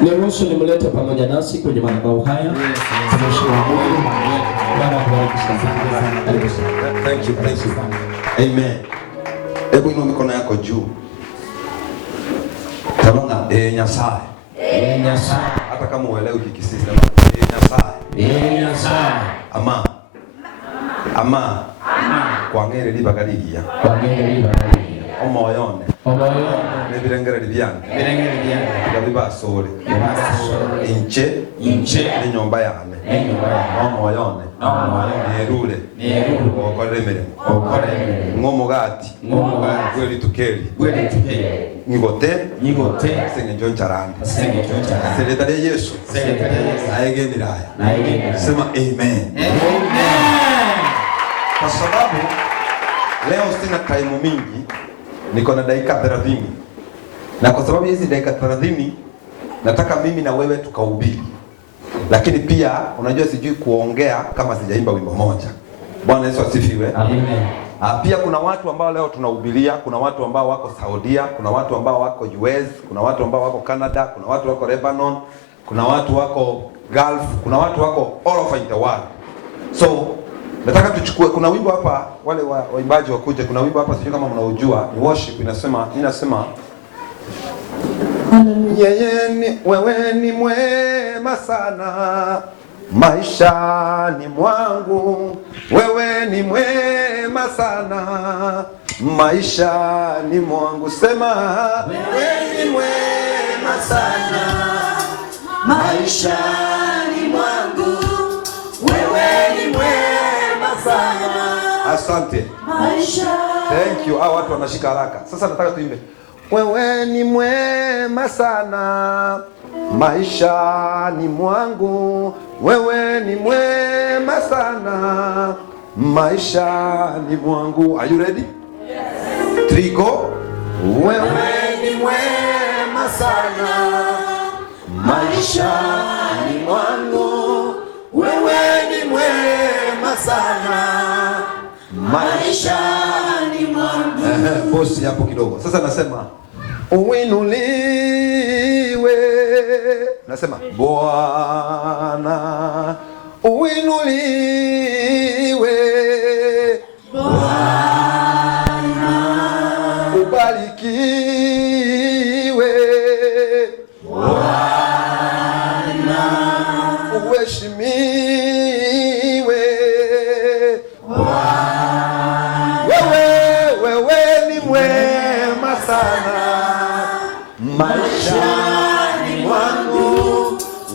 Niruhusu nimlete pamoja nasi kwenye madhabahu haya. Mtumishi wa Mungu. Bwana akubariki sana. Karibu sana. Thank you. Amen. Hebu inua mikono yako juu. Tamana Nyasaye. Nyasaye. Hata kama uelewi kikisema Nyasaye. Nyasaye. Ama. Kwa ngere libagaligia. Omoyone. Nebirengere libyange. Gabibasore. Inche ni nyumba yane. Omoyone. Nerule. Okoremere. Ngomugati. Gweli tukeli. Nyigote. Senge njoncharande. Seretari Yesu. Aegendiraya. Sema amen. Kwa sababu leo sina time mingi, niko na dakika 30. Na kwa sababu hizi dakika 30 nataka mimi na wewe tukahubiri. Lakini pia unajua sijui kuongea kama sijaimba wimbo moja. Bwana Yesu asifiwe. Amen. Pia kuna watu ambao leo tunahubiria, kuna watu ambao wako Saudia, kuna watu ambao wako US, kuna watu ambao wako Canada, kuna watu wako Lebanon, kuna watu wako Gulf, kuna watu wako all over the world. So nataka tuchukue, kuna wimbo hapa, wale waimbaji wakuje, kuna wimbo hapa sijui kama mnaujua, ni worship, inasema yeye ni wewe ni mwema sana maishani mwangu, wewe ni mwema sana maishani mwangu. Sema wewe ni mwema sana maishani mwangu, wewe ni mwema sana. Asante. Thank you. Hao watu wanashika haraka. Sasa nataka tuimbe. Wewe ni mwema sana maishani mwangu, wewe ni mwema sana maishani mwangu. Are you ready? Yes. 3 go. Wewe ni mwema sana maishani mwangu, wewe ni mwema sana maishani mwangu. Bosi hapo kidogo. Sasa nasema uinuliwe. Nasema Bwana uinuliwe. Bwana ubarikiwe. Bwana uheshimiwe. Wewe ni mwema sana maishani mwangu,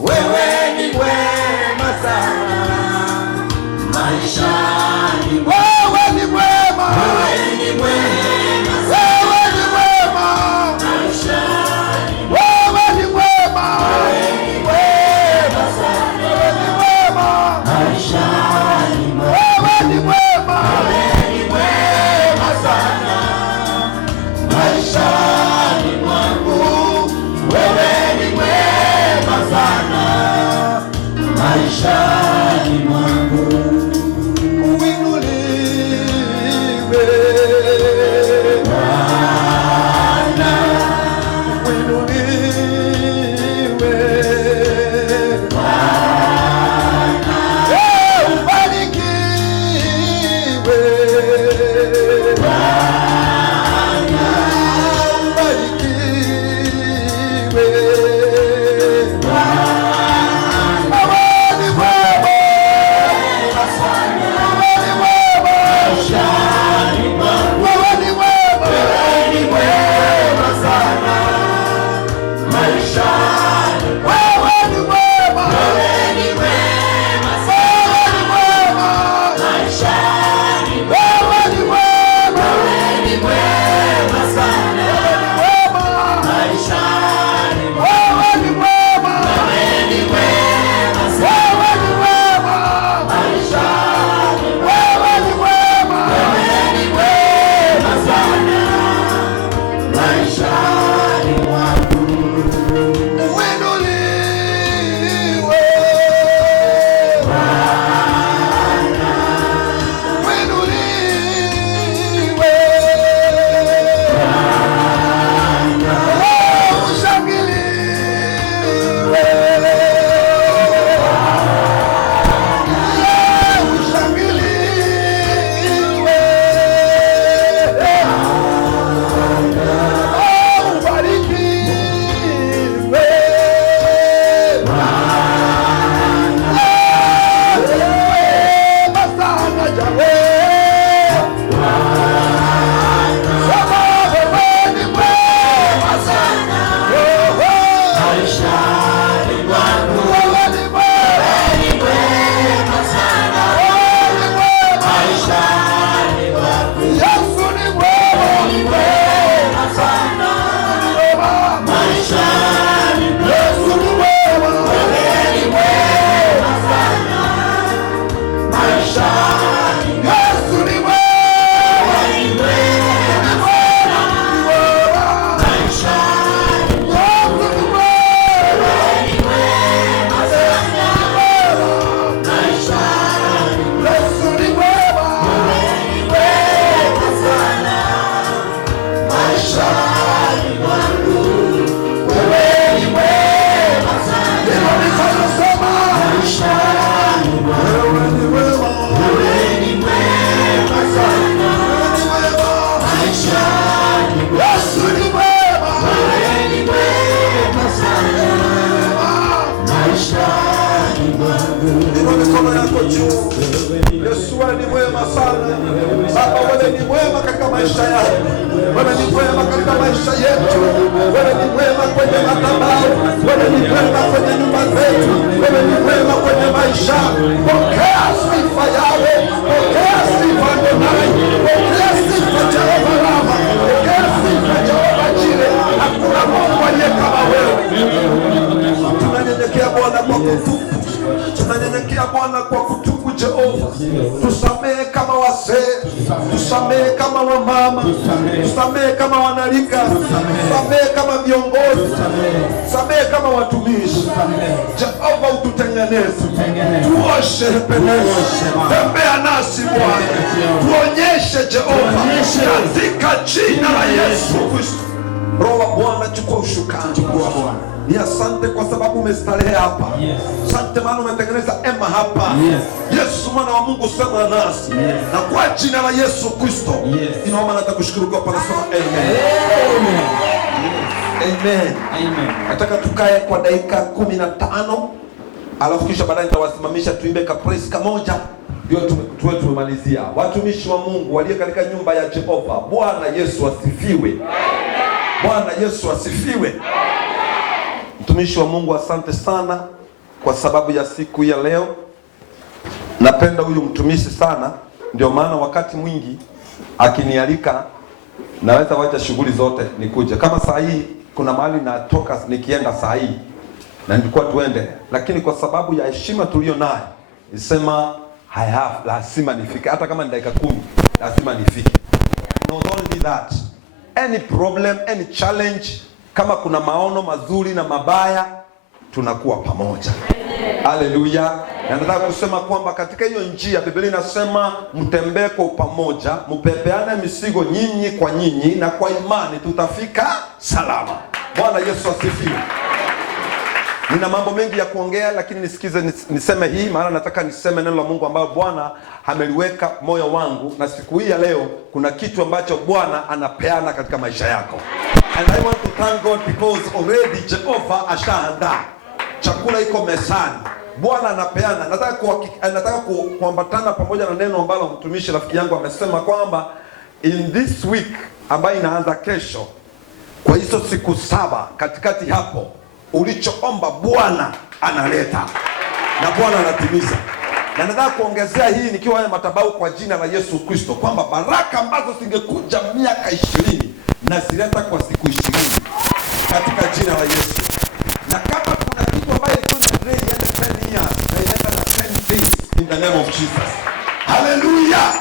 wewe ni mwema sana maishani mwangu. Wewe ni mwema, wewe ni mwema, wewe ni mwema maishani, wewe ni mwema, wewe ni mwema sana, wewe ni mwema maishani, wewe ni mwema, wewe ni mwema sana maishani mwangu, wewe ni mwema sana maishani mwangu. Uinuliwe Bwana, uinuliwe Bwana, ubarikiwe Bwana, ubarikiwe Bwana. Wewe ni mwema mikono yako juu. Yesu wewe ni mwema sana. Baba wewe ni mwema katika maisha yangu. Wewe ni mwema katika maisha yetu. Wewe ni mwema kwenye madhabahu. Wewe ni mwema kwenye nyumba zetu. Wewe ni mwema kwenye maisha. Pokea sifa yawe. Pokea sifa Adonai. Pokea sifa Jehova Rafa. Pokea sifa Jehova Jireh. Hakuna Mungu aliye kama wewe. Tunanyenyekea Bwana kwa kutubu. Tunanyenyekea Bwana kwa kutubu Jehova. Tusamehe kama wazee, tusamehe kama wamama, tusamehe kama wanalika, tusamehe kama viongozi, tusamehe kama watumishi. Jehova ututengeneze, tuoshe penesi, tembea nasi Bwana, tuonyeshe Jehova, katika jina la Yesu Kristo. Roho wa Bwana chukua ushukani. Ni asante kwa sababu umestarehe hapa. Asante maana umetengeneza ema hapa. Yesu mwana wa Mungu sema nasi. Na kwa jina la Yesu Kristo inaomba na takushukuru kwa parasema amen. Amen. Amen. Nataka tukae kwa dakika 15 alafu kisha baadaye nitawasimamisha tuimbe ka praise kamoja ndio tuwe tumemalizia. Watumishi wa Mungu walio katika nyumba ya Jehova, Bwana Yesu asifiwe. Bwana Yesu asifiwe. Mtumishi wa Mungu, asante sana kwa sababu ya siku ya leo. Napenda huyu mtumishi sana, ndio maana wakati mwingi akinialika naweza wacha shughuli zote nikuje. Kama saa hii kuna mahali natoka nikienda saa hii na nilikuwa tuende, lakini kwa sababu ya heshima tulio nayo nisema lazima nifike, hata kama ni dakika 10 lazima nifike. Not only that, any problem, any challenge, kama kuna maono mazuri na mabaya, tunakuwa pamoja. Haleluya. Na nataka kusema kwamba katika hiyo njia Biblia inasema mtembee kwa pamoja, mpepeane mizigo nyinyi kwa nyinyi, na kwa imani tutafika salama. Bwana Yesu asifiwe. Nina mambo mengi ya kuongea, lakini nisikize niseme hii, maana nataka niseme neno la Mungu ambalo Bwana ameliweka moyo wangu, na siku hii ya leo kuna kitu ambacho Bwana anapeana katika maisha yako. And I want to thank God because already Jehovah ashaandaa. Chakula iko mezani. Bwana anapeana. Nataka kuambatana pamoja na neno ambalo mtumishi rafiki yangu amesema kwamba in this week ambayo inaanza kesho, kwa hizo siku 7 katikati hapo, ulichoomba Bwana analeta na Bwana anatimiza. Na nataka kuongezea hii nikiwa haya madhabahu kwa jina la Yesu Kristo kwamba baraka ambazo zingekuja miaka 20 na zileta kwa siku 20 katika jina la Yesu. Na kama kuna kitu ambayo ilikuwa na delay ya 10 years na ileta na 10 days in the name of Jesus. Hallelujah.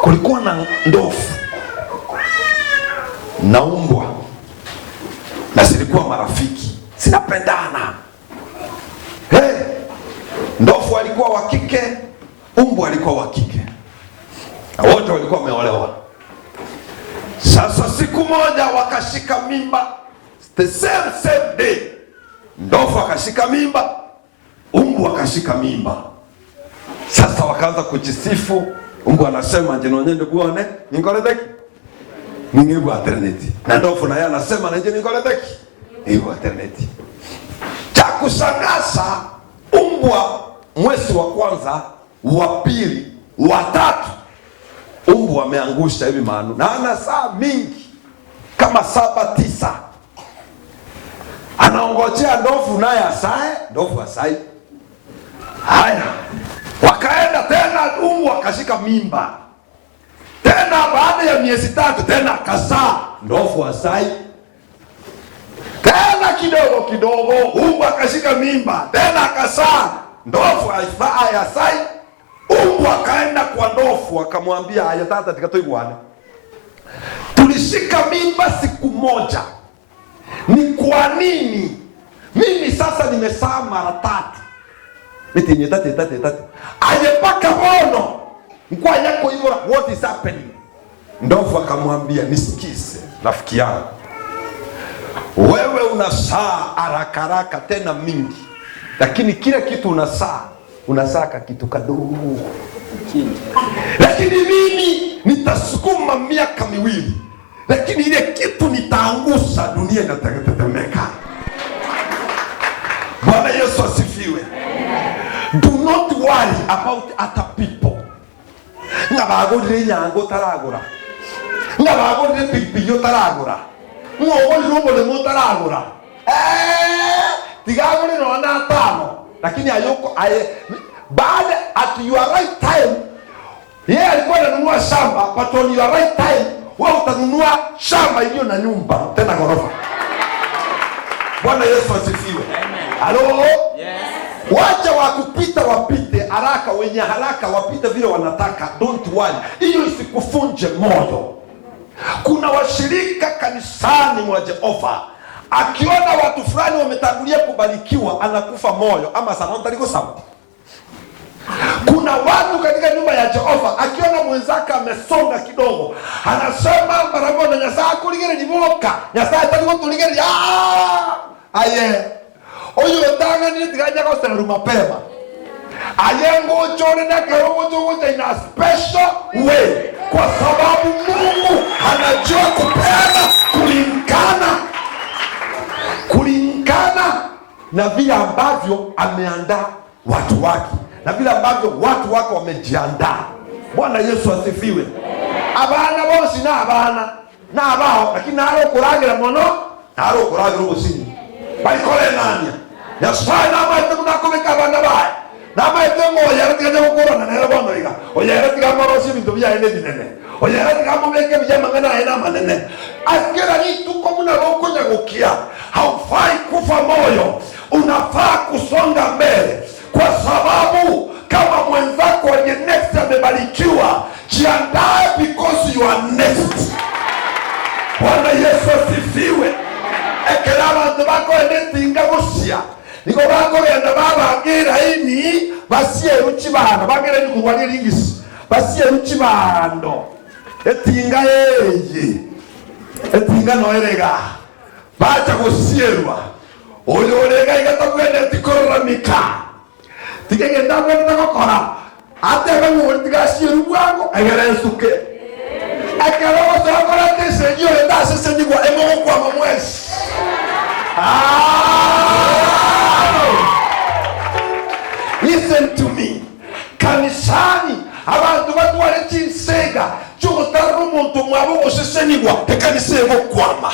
Kulikuwa na ndovu na umbwa na zilikuwa marafiki, zinapendana. Ndovu alikuwa wa kike, umbwa alikuwa wa kike, na wote walikuwa wameolewa. Sasa siku moja wakashika mimba, the same day. Ndovu akashika mimba, umbwa akashika mimba. Sasa wakaanza kujisifu. Umbwa anasema njinonyende kuone ningoledeki ningebu alternate, na ndovu naye anasema nje ningoledeki ningebu alternate. Cha kushangaza, umbwa mwezi wa kwanza, wa pili, wa tatu, umbwa ameangusha hivi maana na ana saa mingi kama 7-9, anaongojea ndovu naye asae, ndovu asai. Haya, wakaenda tena, umbwa akashika mimba tena, baada ya miezi 3 tena akazaa, ndovu asai. Tena kidogo umbwa akashika mimba tena akazaa, ndovu asai. Umbwa akaenda kwa ndovu akamwambia, haya tata tikatoigwane, tulishika mimba siku moja, ni kwa nini mimi sasa nimezaa mara 3? Miti nye tati ayepaka mono mkwa yako hivyo, what is happening? Ndovu akamwambia, nisikize rafiki yangu, wewe unasaa haraka tena mingi, lakini kila kitu unasaa kitu kadogo. Lakini mimi nitasukuma miaka 2, lakini ile kitu nitaangusha, dunia inatetemeka. Bwana Yesu asifiwe. worry about other people. Ngabagorire nyango taragura. Ngabagorire pipiyo taragura. Ngogorire umurimo taragura. Tigagore no na tano. Lakini ayoko baada at your right time. Yeye alikuwa ananunua shamba, but on your right time wewe utanunua shamba iliyo na nyumba tena ghorofa. Bwana Yesu asifiwe. Halo? Yes. Wacha wakupita wapite haraka, wenye haraka wapite vile wanataka. Don't worry. Hiyo isikufunje moyo. Kuna washirika kanisani mwa Jehova, akiona watu fulani wametangulia kubarikiwa anakufa moyo ama sanonta liko sawa. Kuna watu katika nyumba ya Jehova, akiona mwenzake amesonga kidogo, anasema barabara Nyasaye kuligere niboka. Nyasaye taliko tuligere aye. Oyo tanga ni tiganya kwa sema mapema. Aye ngochore na karogo jogo in a special way. Kwa sababu Mungu anajua kupeana kulingana na vile ambavyo ameandaa watu wake, na vile ambavyo watu wake wamejiandaa. Bwana Yesu asifiwe. Abana bosi na abana na abao, lakini naro kuragira mono, naro kuragira ubusini. Baikole nanya. Nyasaye na maite kunakomeka abana bae. Na maite ngoya retiga gukora na nero bono iga. Oya retiga morosi bintu bya ene binene. Oya retiga mubeke bya mangana ena manene. Akira ni tuko muna rokonya gukia. Haufai kufa moyo. Unafaa kusonga mbele. Kwa sababu kama mwenzako wenye next amebarikiwa, jiandae because you are next. Bwana Yesu asifiwe. Ekera abantu bako enetinga gusia. Niko bako yenda baba ngira ini basie ruchibana bagere nikugwani ringisi. Basie ruchibando. Etinga yeye. Etinga noerega. Bacha gusierwa. Oyorega igatabwene tikoramika. Tigenge ndabwe ndakokora. Ate bangu tigashiru bwango egere nsuke. Akaro sokora tesenyo ndase senyigwa emo kwa mamwesi. Listen to me. Kanisani abantu batware chinsega cy'ubutaro umuntu mwabo gushisenigwa ekanisego kwama.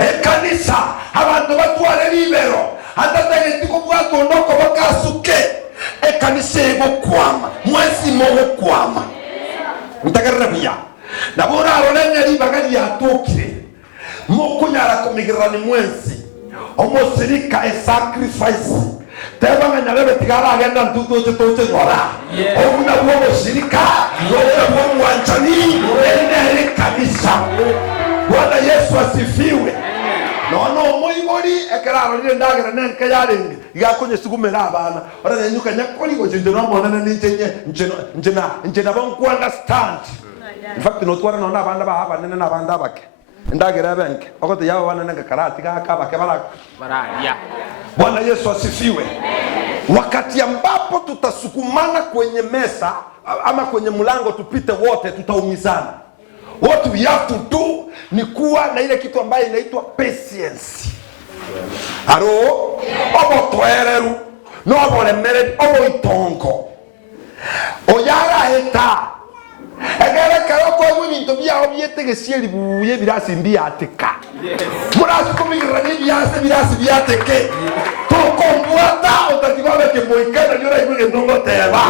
Ekanisa abantu batware libero atatageti kubwato ndoko bakasuke ekanisego kwama mwezi mogo kwama. Mtakarabia nabora arolenya libagari yatokire mukunyara komigirani mwezi omosirika sacrifice tebanga nyalebe tigara agenda ntuto tote ngora obuna bwo musirika bwo mwanchani ene kabisa. Bwana Yesu asifiwe. No moyibori ekararo ni ndagira nenke yaringi igakonye sigumera abana ora nyuka nyakoli go jindero mbona ninjenye njena bonku understand. In fact no twara no nabanda ba haba nene nabanda bake ndagira benke okote yawo wana nenga karati ka bake baraya. Bwana Yesu asifiwe. Wakati ambapo tutasukumana kwenye mesa ama kwenye mlango tupite wote tutaumizana. What we have to do ni kuwa na ile kitu ambayo inaitwa patience. Haro obo toereru no obo lemered obo itongo oyara heta egere karoko ebintu bya obyete gesieri buye birasi mbiateka murasi kumigira ni birasi byateke tokombuata otatibabe ke moikana nyora ibwe ndongo teba.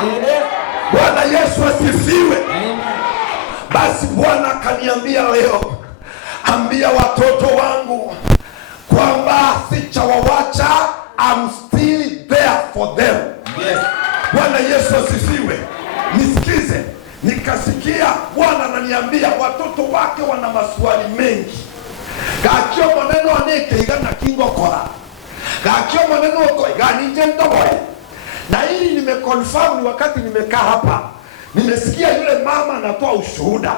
Bwana Yesu asifiwe. Basi Bwana kaniambia leo, ambia watoto wangu kwamba sichawawacha, I'm still there for them. Yes. Bwana Yesu asifiwe. Nisikize, nikasikia Bwana ananiambia watoto wake wana maswali mengi. Kakio maneno aneke igana kingo kora. Kakio maneno ko igani njendo boy. Na hili nimeconfirm ni wakati nimekaa hapa. Nimesikia yule mama anatoa ushuhuda.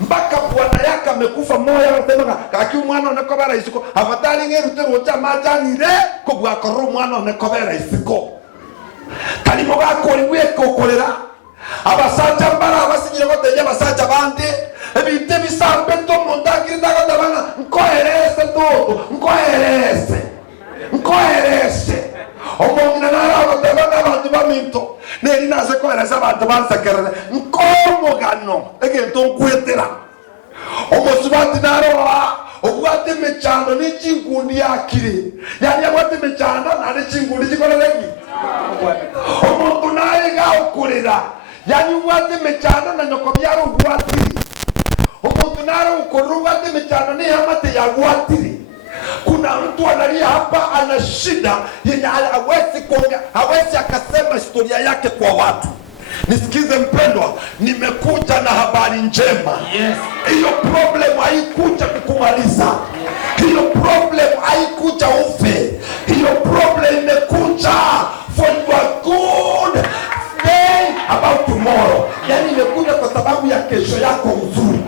Mpaka bwana yake amekufa moyo anasema kaki mwana onekobera isiko. Afatali ngerutero cha majangire ko bwakoro mwana onekobera isiko. Kalimo gako liwe kokolera. Abasacha mbara abasigira goteje abasacha bandi. Ebite bisambe to mondakiri ndagadabana nkoherese to nkoherese. Omongina nara abatabana abantu minto ne ina se ko era sabato banza kerere nkomo gano egento nkwetera omusubati naroa ogwate mechando ni chingundi yakire yani agwate mechando na ni chingundi chikorereki omuntu naye gaukurira yani ugwate mechando na nyoko byaro gwatiri omuntu naro ukoruru ugwate mechando ni hamate ya gwatiri. Kuna mtu analia hapa ana shida yenye hawezi akasema historia yake kwa watu. Nisikize mpendwa, nimekuja na habari njema. Hiyo problem haikuja kukumaliza. Hiyo problem haikuja ufe. Hiyo problem imekuja for your good day about tomorrow. Yani imekuja kwa sababu ya kesho yako nzuri.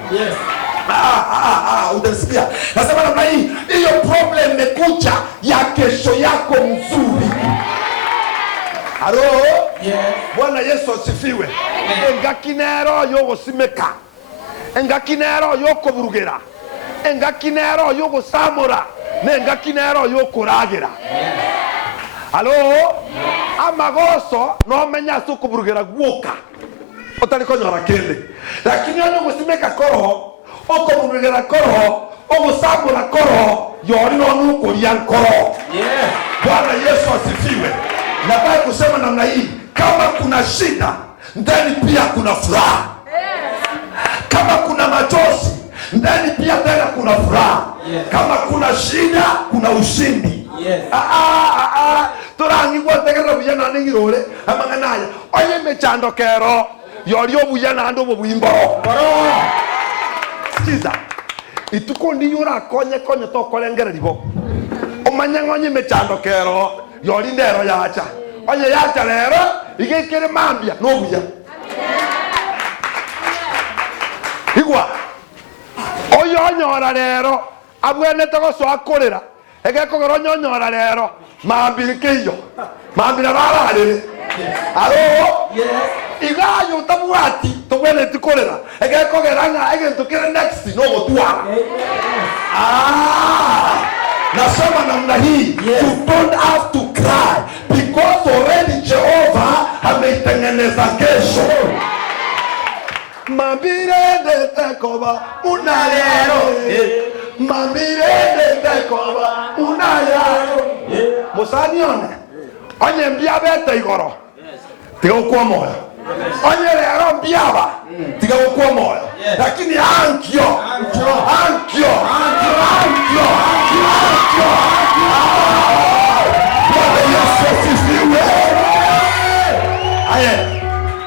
Utasikia nasema namna hii, hiyo problem imekuja ya kesho yako nzuri. Halo? Bwana Yesu asifiwe. Engakinero yogosimeka, engakinero yokoburugera, engakinero yogosamura, nengakinero yokoragira. Halo? Amagoso no menya sokoburugera gwoka otaliko nyora kende, lakini yogosimeka koro okoburugera koro ogosamura koro yori no nukoria koro. Bwana Yesu asifiwe. Nataka kusema namna hii, kama kuna shida ndani pia kuna furaha. Kama kuna machozi ndani pia tena kuna furaha. Kama kuna shida kuna ushindi. Turangirwa tegera buyana ningirore amanganaya oye mechando kero yori obuyana ando bobuimboro. Sikiza itukondi yura konye to kolengera ribo omanyangonye mechando kero yori ndero yacha onye yacha lero igekere mambia nobuya igwa oyo onyora lero abwene tego so akorera egekogero nyonyora lero mambirikeyo mambira bararire aro igayo utabuati tobwene tikorera egekogera nga egentukire next no gotwara. Nasema namna hii, you don't have to cry because already Jehovah ameitengeneza kesho. Mambirende tekoba unayero, mambirende tekoba unayero. Musanione onye mbia bete igoro tiga ukwa moyo, onye lero mbiaba tiga ukwa moyo, lakini ankyo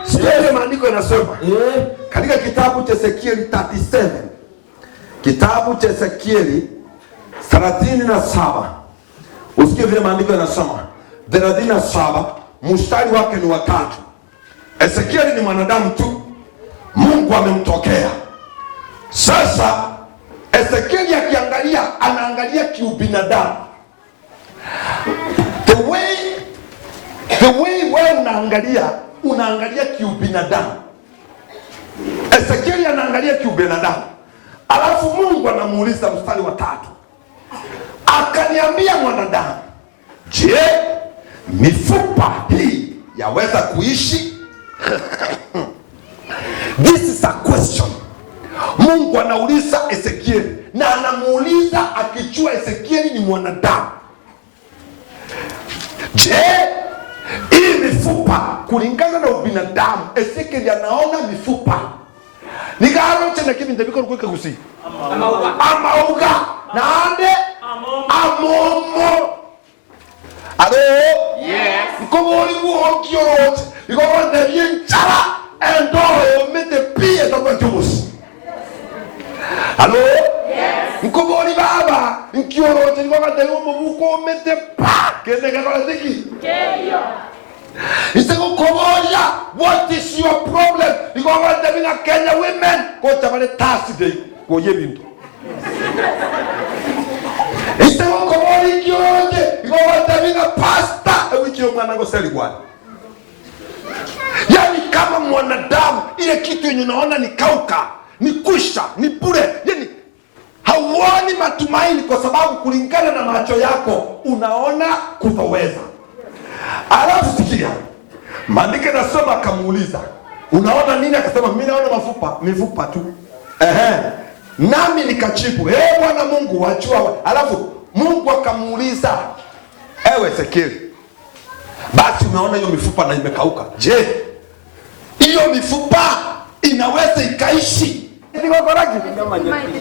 Sikia maandiko yanasema katika kitabu cha Ezekieli 37, kitabu cha Ezekieli 37, usikie vile maandiko yanasema 37 mstari wake ni 3. Ezekieli ni mwanadamu tu, Mungu amemtokea. Sasa Ezekieli akiangalia, anaangalia kiubinadamu. The way wewe unaangalia kiubinadamu. Ezekieli anaangalia kiubinadamu. Alafu Mungu anamuuliza mstari wa 3. Akaniambia mwanadamu, je, mifupa hii yaweza kuishi? This is a question. Mungu anauliza Ezekieli na anamuuliza akijua Ezekieli ni mwanadamu. Je, hii mifupa kulingana na ubinadamu, Ezekieli anaona mifupa ni garo chene kibinde biko rukweka gusi amauga nande amomo. Alo? Yes. Nkobori buhokyo rote ikobonde byenchara endoro mete pie tokwantubusi. Alo? Yes. Nkobori baba nkiorote ikobonde umubuko mete pa kende kakola tiki keyo. Isego koboria, what is your problem? Ikobonde binga Kenya women ko tabale taside ko yebinto. Isego kobori kyoje ikobonde binga pasta ewikyo mwana ngo seligwana. Yani kama mwanadamu ile kitu yenye unaona ni kauka, ni kusha, ni bure, yani hauoni matumaini kwa sababu kulingana na macho yako unaona kutoweza. Alafu sikia, Maandiko nasema akamuuliza, unaona nini? Akasema mimi naona mifupa tu. Nami nikajibu, Bwana Mungu wajua. Alafu Mungu akamuuliza, ewe Ezekieli, basi umeona hiyo mifupa na imekauka. Je, hiyo mifupa inaweza ikaishi?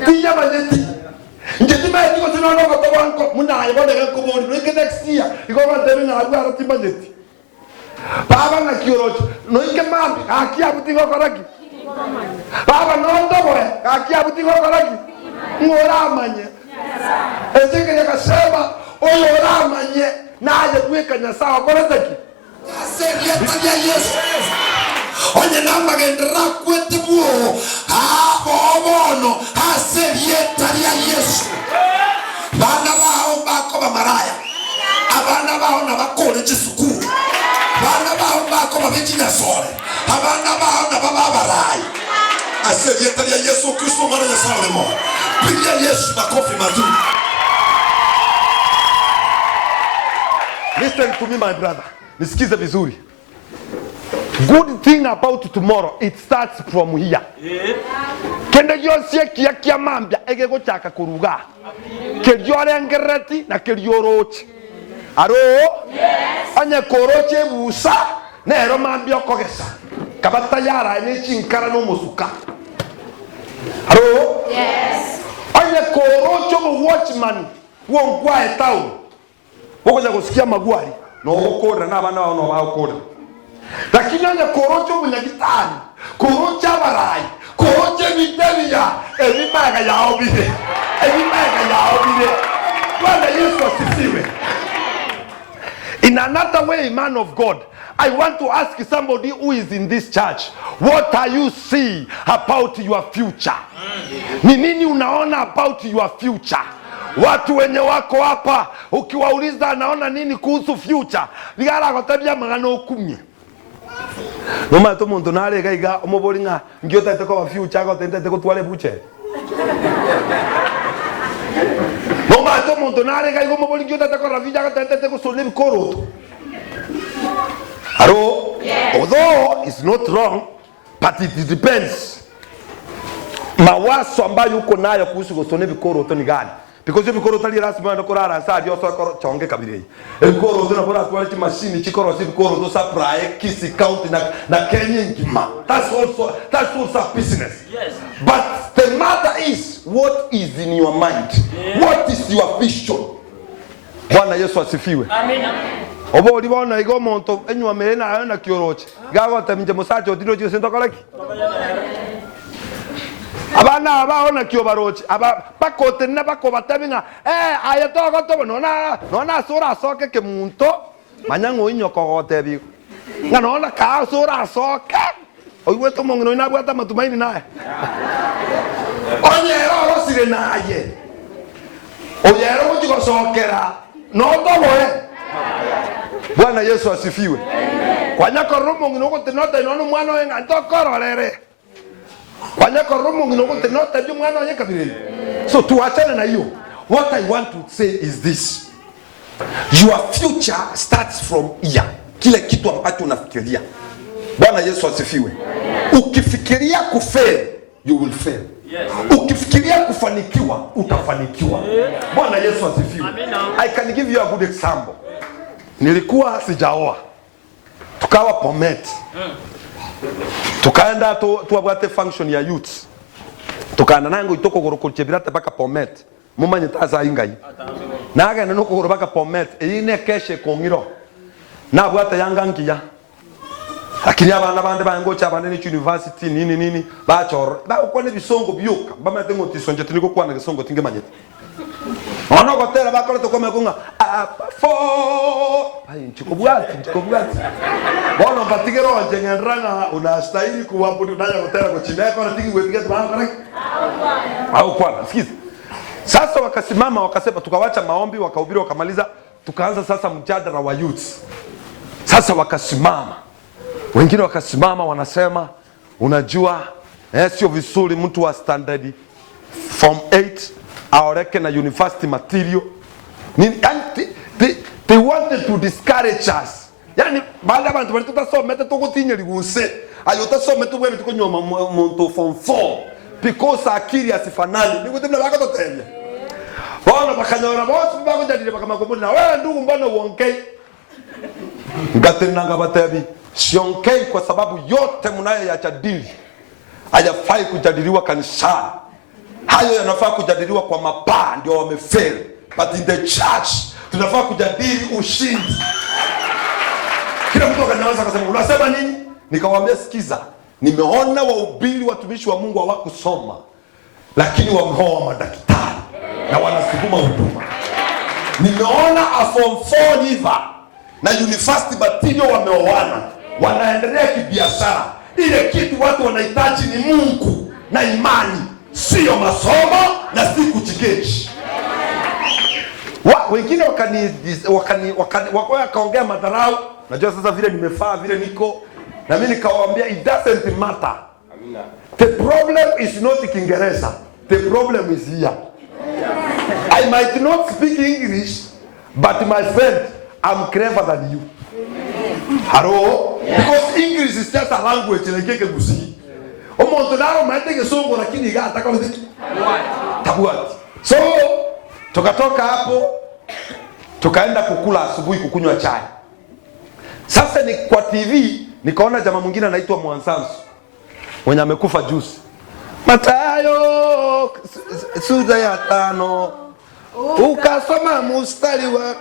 Tinya manyeti. Njetima yetiko tunaona kwa tabanko muna ayibone ko bodi no next year iko ba tebe na agwa timba nyeti. Baba na kiorocho no ike mambi akia buti ko koraki. Baba no ndobore akia buti ko koraki. Ngora manye. Ezeke yakasema oyo ora manye na aje kuweka nyasawa korezeki. Asema ya Yesu. Onye namba gendera kwete buo abono aserieta ya Yesu. Bana bao bako bamaraya, abana bao na bakole chisukuru, bana bao bako babijinya sore, abana bao na bababarai. Aserieta ya Yesu Kristo mwana ya Salomo. Pigia Yesu makofi mazuri. Listen to me my brother. Nisikize vizuri. Good thing about tomorrow, it starts from here. Kende yosie kia mambia ege go chaka kuruga. Keriore ngereti na keriorochi. Aro? Yes. Anye koroche busa na ero mambia okogesa. Kabata yara ene chinkara no musuka. Aro? Yes. Anye korocho mo watchman wongwa etau. Wokoja kusikia magwari no okora na bana no ba okora. Lakini anya korocho munyagitani, korocha barai, koroche vitevia, evimaga yaobide. Bwana Yesu asifiwe. In another way, man of God, I want to ask somebody who is in this church, what are you seeing about your future? Ni nini unaona about your future? Watu wenye wako hapa, ukiwauliza anaona nini kuhusu future, ligara kotabia magano 10. Noma to muntu nale gaiga omobolinga ngiota teko wa future ko tente teko twale buche. Noma to muntu nale gaiga omobolinga ngiota teko la future ko tente teko sole bikoro. Hello? Yes. Although it's not wrong, but it depends. Mawazo ambayo uko nayo kuhusu kusone bikoro to ni gani? Because if you go to the last man, the Koran said, you also chonge kabiri. The Koran to the quality machine, Chikoro, Koran to supply, Kissy County, na Kenyan Gima. That's also business. Yes. But the matter is, what is in your mind? Yeah. What is your vision? Bwana Yesu asifiwe. Amen. Obo libona igo monto enyu amena ayona kioroche. Gago tamje musacho dilo je sento kolaki. Abana abaona kiobarochi aba bakote na bakobatabinga ayatogo to nona sura soke ke munto manyango inyoko gote bi ngana ka sura soke oiwe to mongino ina bwata matumaini naye onye ro sire naye oyero mutiko sokera no toboe. Bwana Yesu asifiwe. Kwa nyako rumo ngino ko tenota inono mwana wenga ntokororere. So to attend na you, what I want to say is this: your future starts from here. Kile kitu ambacho unafikiria. Bwana Yesu asifiwe. Ukifikiria kufail, you will fail. Ukifikiria kufanikiwa, utafanikiwa. Bwana Yesu asifiwe. I can give you a good example. Nilikuwa sijaoa, tukawa Bomet. Tukaenda tuabwate function ya youth. Tukaenda nango itoko gorokolche birata baka Bomet. Mumanye taza ingai. Naga nano ko baka Bomet ine keshe kongiro. Na bwata yanga nkiya. Lakini abana bande bangocha abane ni university nini bachor. Ba ukone bisongo byuka. Bamate ngoti sonje tiniko kwana bisongo tinge manyete. Ono gotera bakole to kome kunga fo ai nchikobwati bono batigero njengenranga unastahili kuwabudu nanya gotera ko chimeko na tiki wepiga tubanga au kwa sikiza. Sasa wakasimama wakasema, tukawacha maombi wakahubiri wakamaliza, tukaanza sasa mjadala wa youth. Sasa wakasimama wengine wakasimama wanasema, unajua sio vizuri mtu wa standard form 8 aoreke na university material. They wanted to discourage us yani baada abantu bali tutasomete tukutinya liguse ayo tasomete bwe bitukunyoma muntu form 4 because akili asifanani nikutemna bako totende bona bakanyora bose bakujadile bakamakombo na wewe ndugu mbona uonkei ngatenanga batebi sionkei kwa sababu yote mnayo yajadili hayafai kujadiliwa kanisani. Hayo yanafaa kujadiliwa kwa mapaa ndio wamefeli. But in the church tunafaa kujadili ushindi. Kila mtu akanaanza akasema unasema nini? Nikawaambia sikiza, nimeona wahubiri watumishi wa Mungu hawakusoma lakini wameoa madaktari na wanasukuma huduma. Nimeona a form 4 hiva na university material wameoana, wanaendelea kibiashara. Ile kitu watu wanahitaji ni Mungu na imani, sio masomo na si kuchikechi. Wengine wakaongea madharau. Najua sasa vile nimefaa vile niko na mimi nikawaambia it doesn't matter. The problem is not Kiingereza. The problem is here. I might not speak English, but my friend, I'm clever than you. Hello? Because English is just a language like Kegusi. Omonto naro maiteke songo lakini igataka udiki. Tabuati. So, tukatoka hapo tukaenda kukula asubuhi kukunywa chai. Sasa ni kwa TV nikaona jamaa mwingine anaitwa Mwansansu mwenye amekufa juzi. Mathayo sura ya 5 ukasoma mstari wa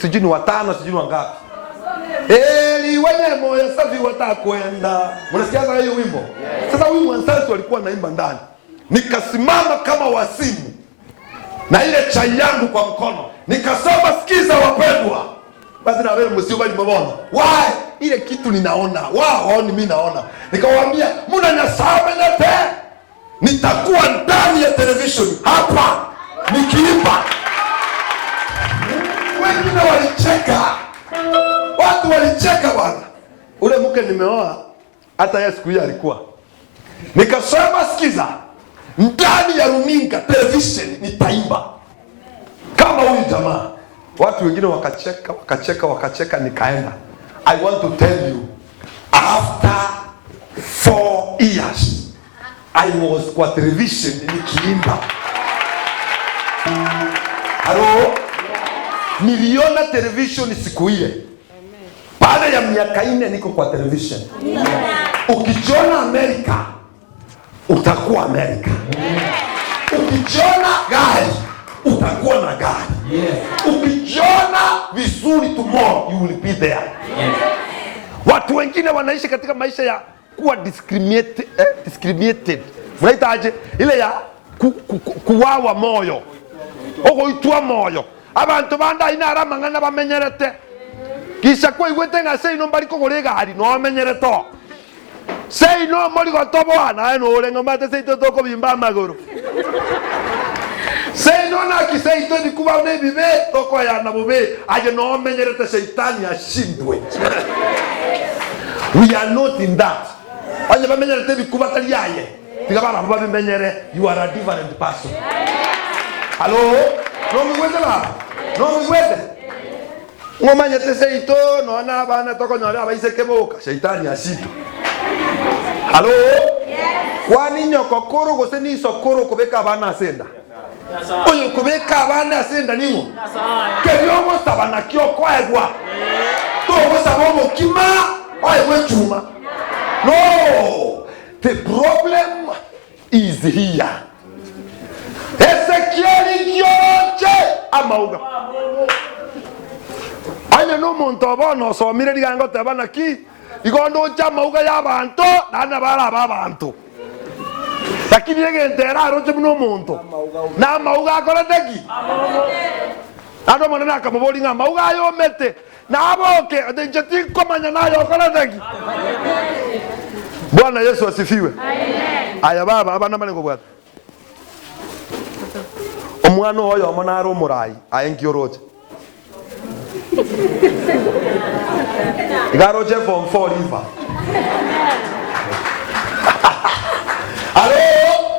sijui wa 5 sijui wangapi. Eli wenye moyo safi watakwenda. Mnasikia hiyo wimbo? Sasa huyu Mwansansu alikuwa anaimba ndani. Nikasimama kama wasimu na ile chai yangu kwa mkono. Nikasema sikiza wapendwa. Basi na wewe msio bali mbona? Why? Ile kitu ninaona. Wao ni mimi naona. Nikawaambia, mnanyasaba nyote. Nitakuwa ndani ya television hapa nikiimba. Wengine walicheka. Watu walicheka bwana. Ule mke nimeoa hata yeye siku hiyo alikuwa. Nikasema sikiza, ndani ya runinga television nitaimba kama huyu jamaa. Watu wengine wakacheka nikaenda. I want to tell you, after 4 years I was kwa television nikiimba. Hello? Niliona television siku ile. Baada ya miaka 4 niko kwa television. Ukijiona Amerika utakuwa Amerika. Ukijiona gari utakuwa na gari. Ukijiona vizuri tomorrow you will be there. Watu wengine wanaishi katika maisha ya kuwa discriminated. Mnaitaje? Ile ya kuwawa moyo. Ogoitwa moyo. Abantu banda inara mangana bamenyerete. Kisha kwa igwete nga sei no bali kogore gari no amenyereto. Sei no mori gotobo ana no orenga mate sei to toko bimba maguru. Sei no na kisei to dikuba ne bibe toko ya na bube aje no amenyerete seitani ashindwe. We are not in that. Anye bamenyerete dikuba tali yaye. Tigabara baba bimenyere, you are a different person. Hello? No me wete la. No me wete. Ngomanya teseito no na bana toko nyora baise keboka seitani ashito. Hello? Yes. Kwani nyoko koro gose ni sokoro kubeka bana asenda. Oyo kubeka bana asenda ningo. Kebyomo sabana kyoko egwa. To go sabomo kima oyo chuma. No. The problem is here. Ezekiel yoche amauga. Anya no muntu bono so mire digango tabana ki igondo chama uga ya bantu nana bara babantu lakini yege entera roche no muntu na mauga akora teki ado mona na kamoboli nga mauga yo mete na aboke adenjeti komanya nayo akora teki. Bwana Yesu asifiwe. Amen. Aya baba abana mane ko bwata omwana oyo omona aro murai ayengi roche Garoje from 4 river. Hello?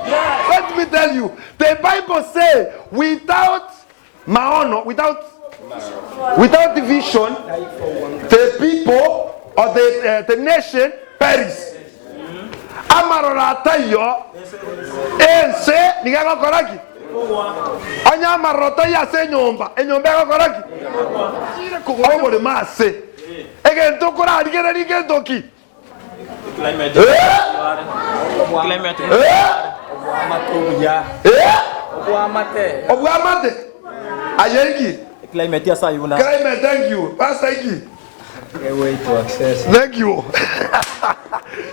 Yes. Let me tell you, the Bible says without maono, without Without vision, the people or the nation perish. Amarora tayo ense nigaga koraki. Anya marota ya se nyomba, enyomba ga koraki. Kire kugoro bole mase. Ege ntokora adigera dige ntoki. Climate. Obuamate. Ayeki. Climate ya sayuna. Climate, thank you. Pastor Iki. A way to access. Thank you.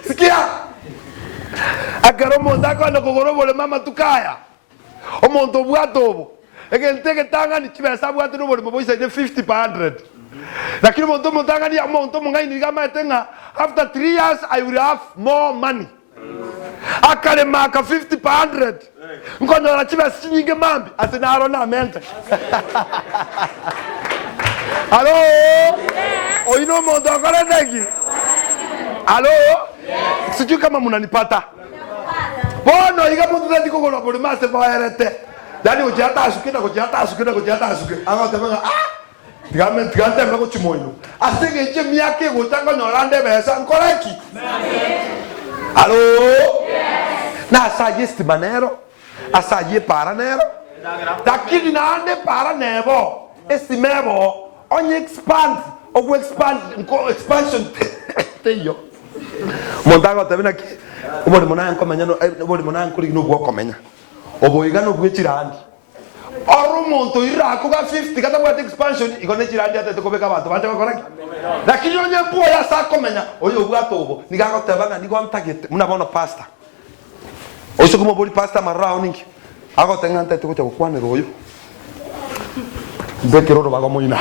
Sikia. Agaro monda kwanda kugoro bole mama tukaya. Omonto bwatobo. Ege nteke tanga ni chibesa bwatu no bole boisa 50 per 100. Lakini monto montanga ni monto mongai ni kama tenga after 3 years I will have more money. Akale maka 50 per 100. Ngono la chiba sinyinge mambi asinaro na mente. Allo? Oino monto akale ndegi. Allo? Sijui kama mnanipata. Bono iga mtu ndiko kwa bole mase baerete. Dani ujata asukina kujata asukina. Anga temanga Tigante mako chimoino. Asenge je miake gutanga nyorande besa nkoreki. Allo? Na asaye stimanero, asaye paranero. Lakini na ande paranebo, estimebo, onye expand, ogu expansion teyo. Montago tabina ki, obole mona nkomenya no, obole mona nkuri no gwo komenya. Oboyiga no gwechirandi. Oro monto ira kuga 50 kata bwa expansion igone chirandi atete kobeka bantu bacha koraki. Lakini onye mpuo ya sa komenya, oyo bwatobo, nigago tabanga nigo mtagete, munabona pastor. Oso como boli pasta marrao ninki. Ago tengan tete ko kwane royo. Beke roro bago moina.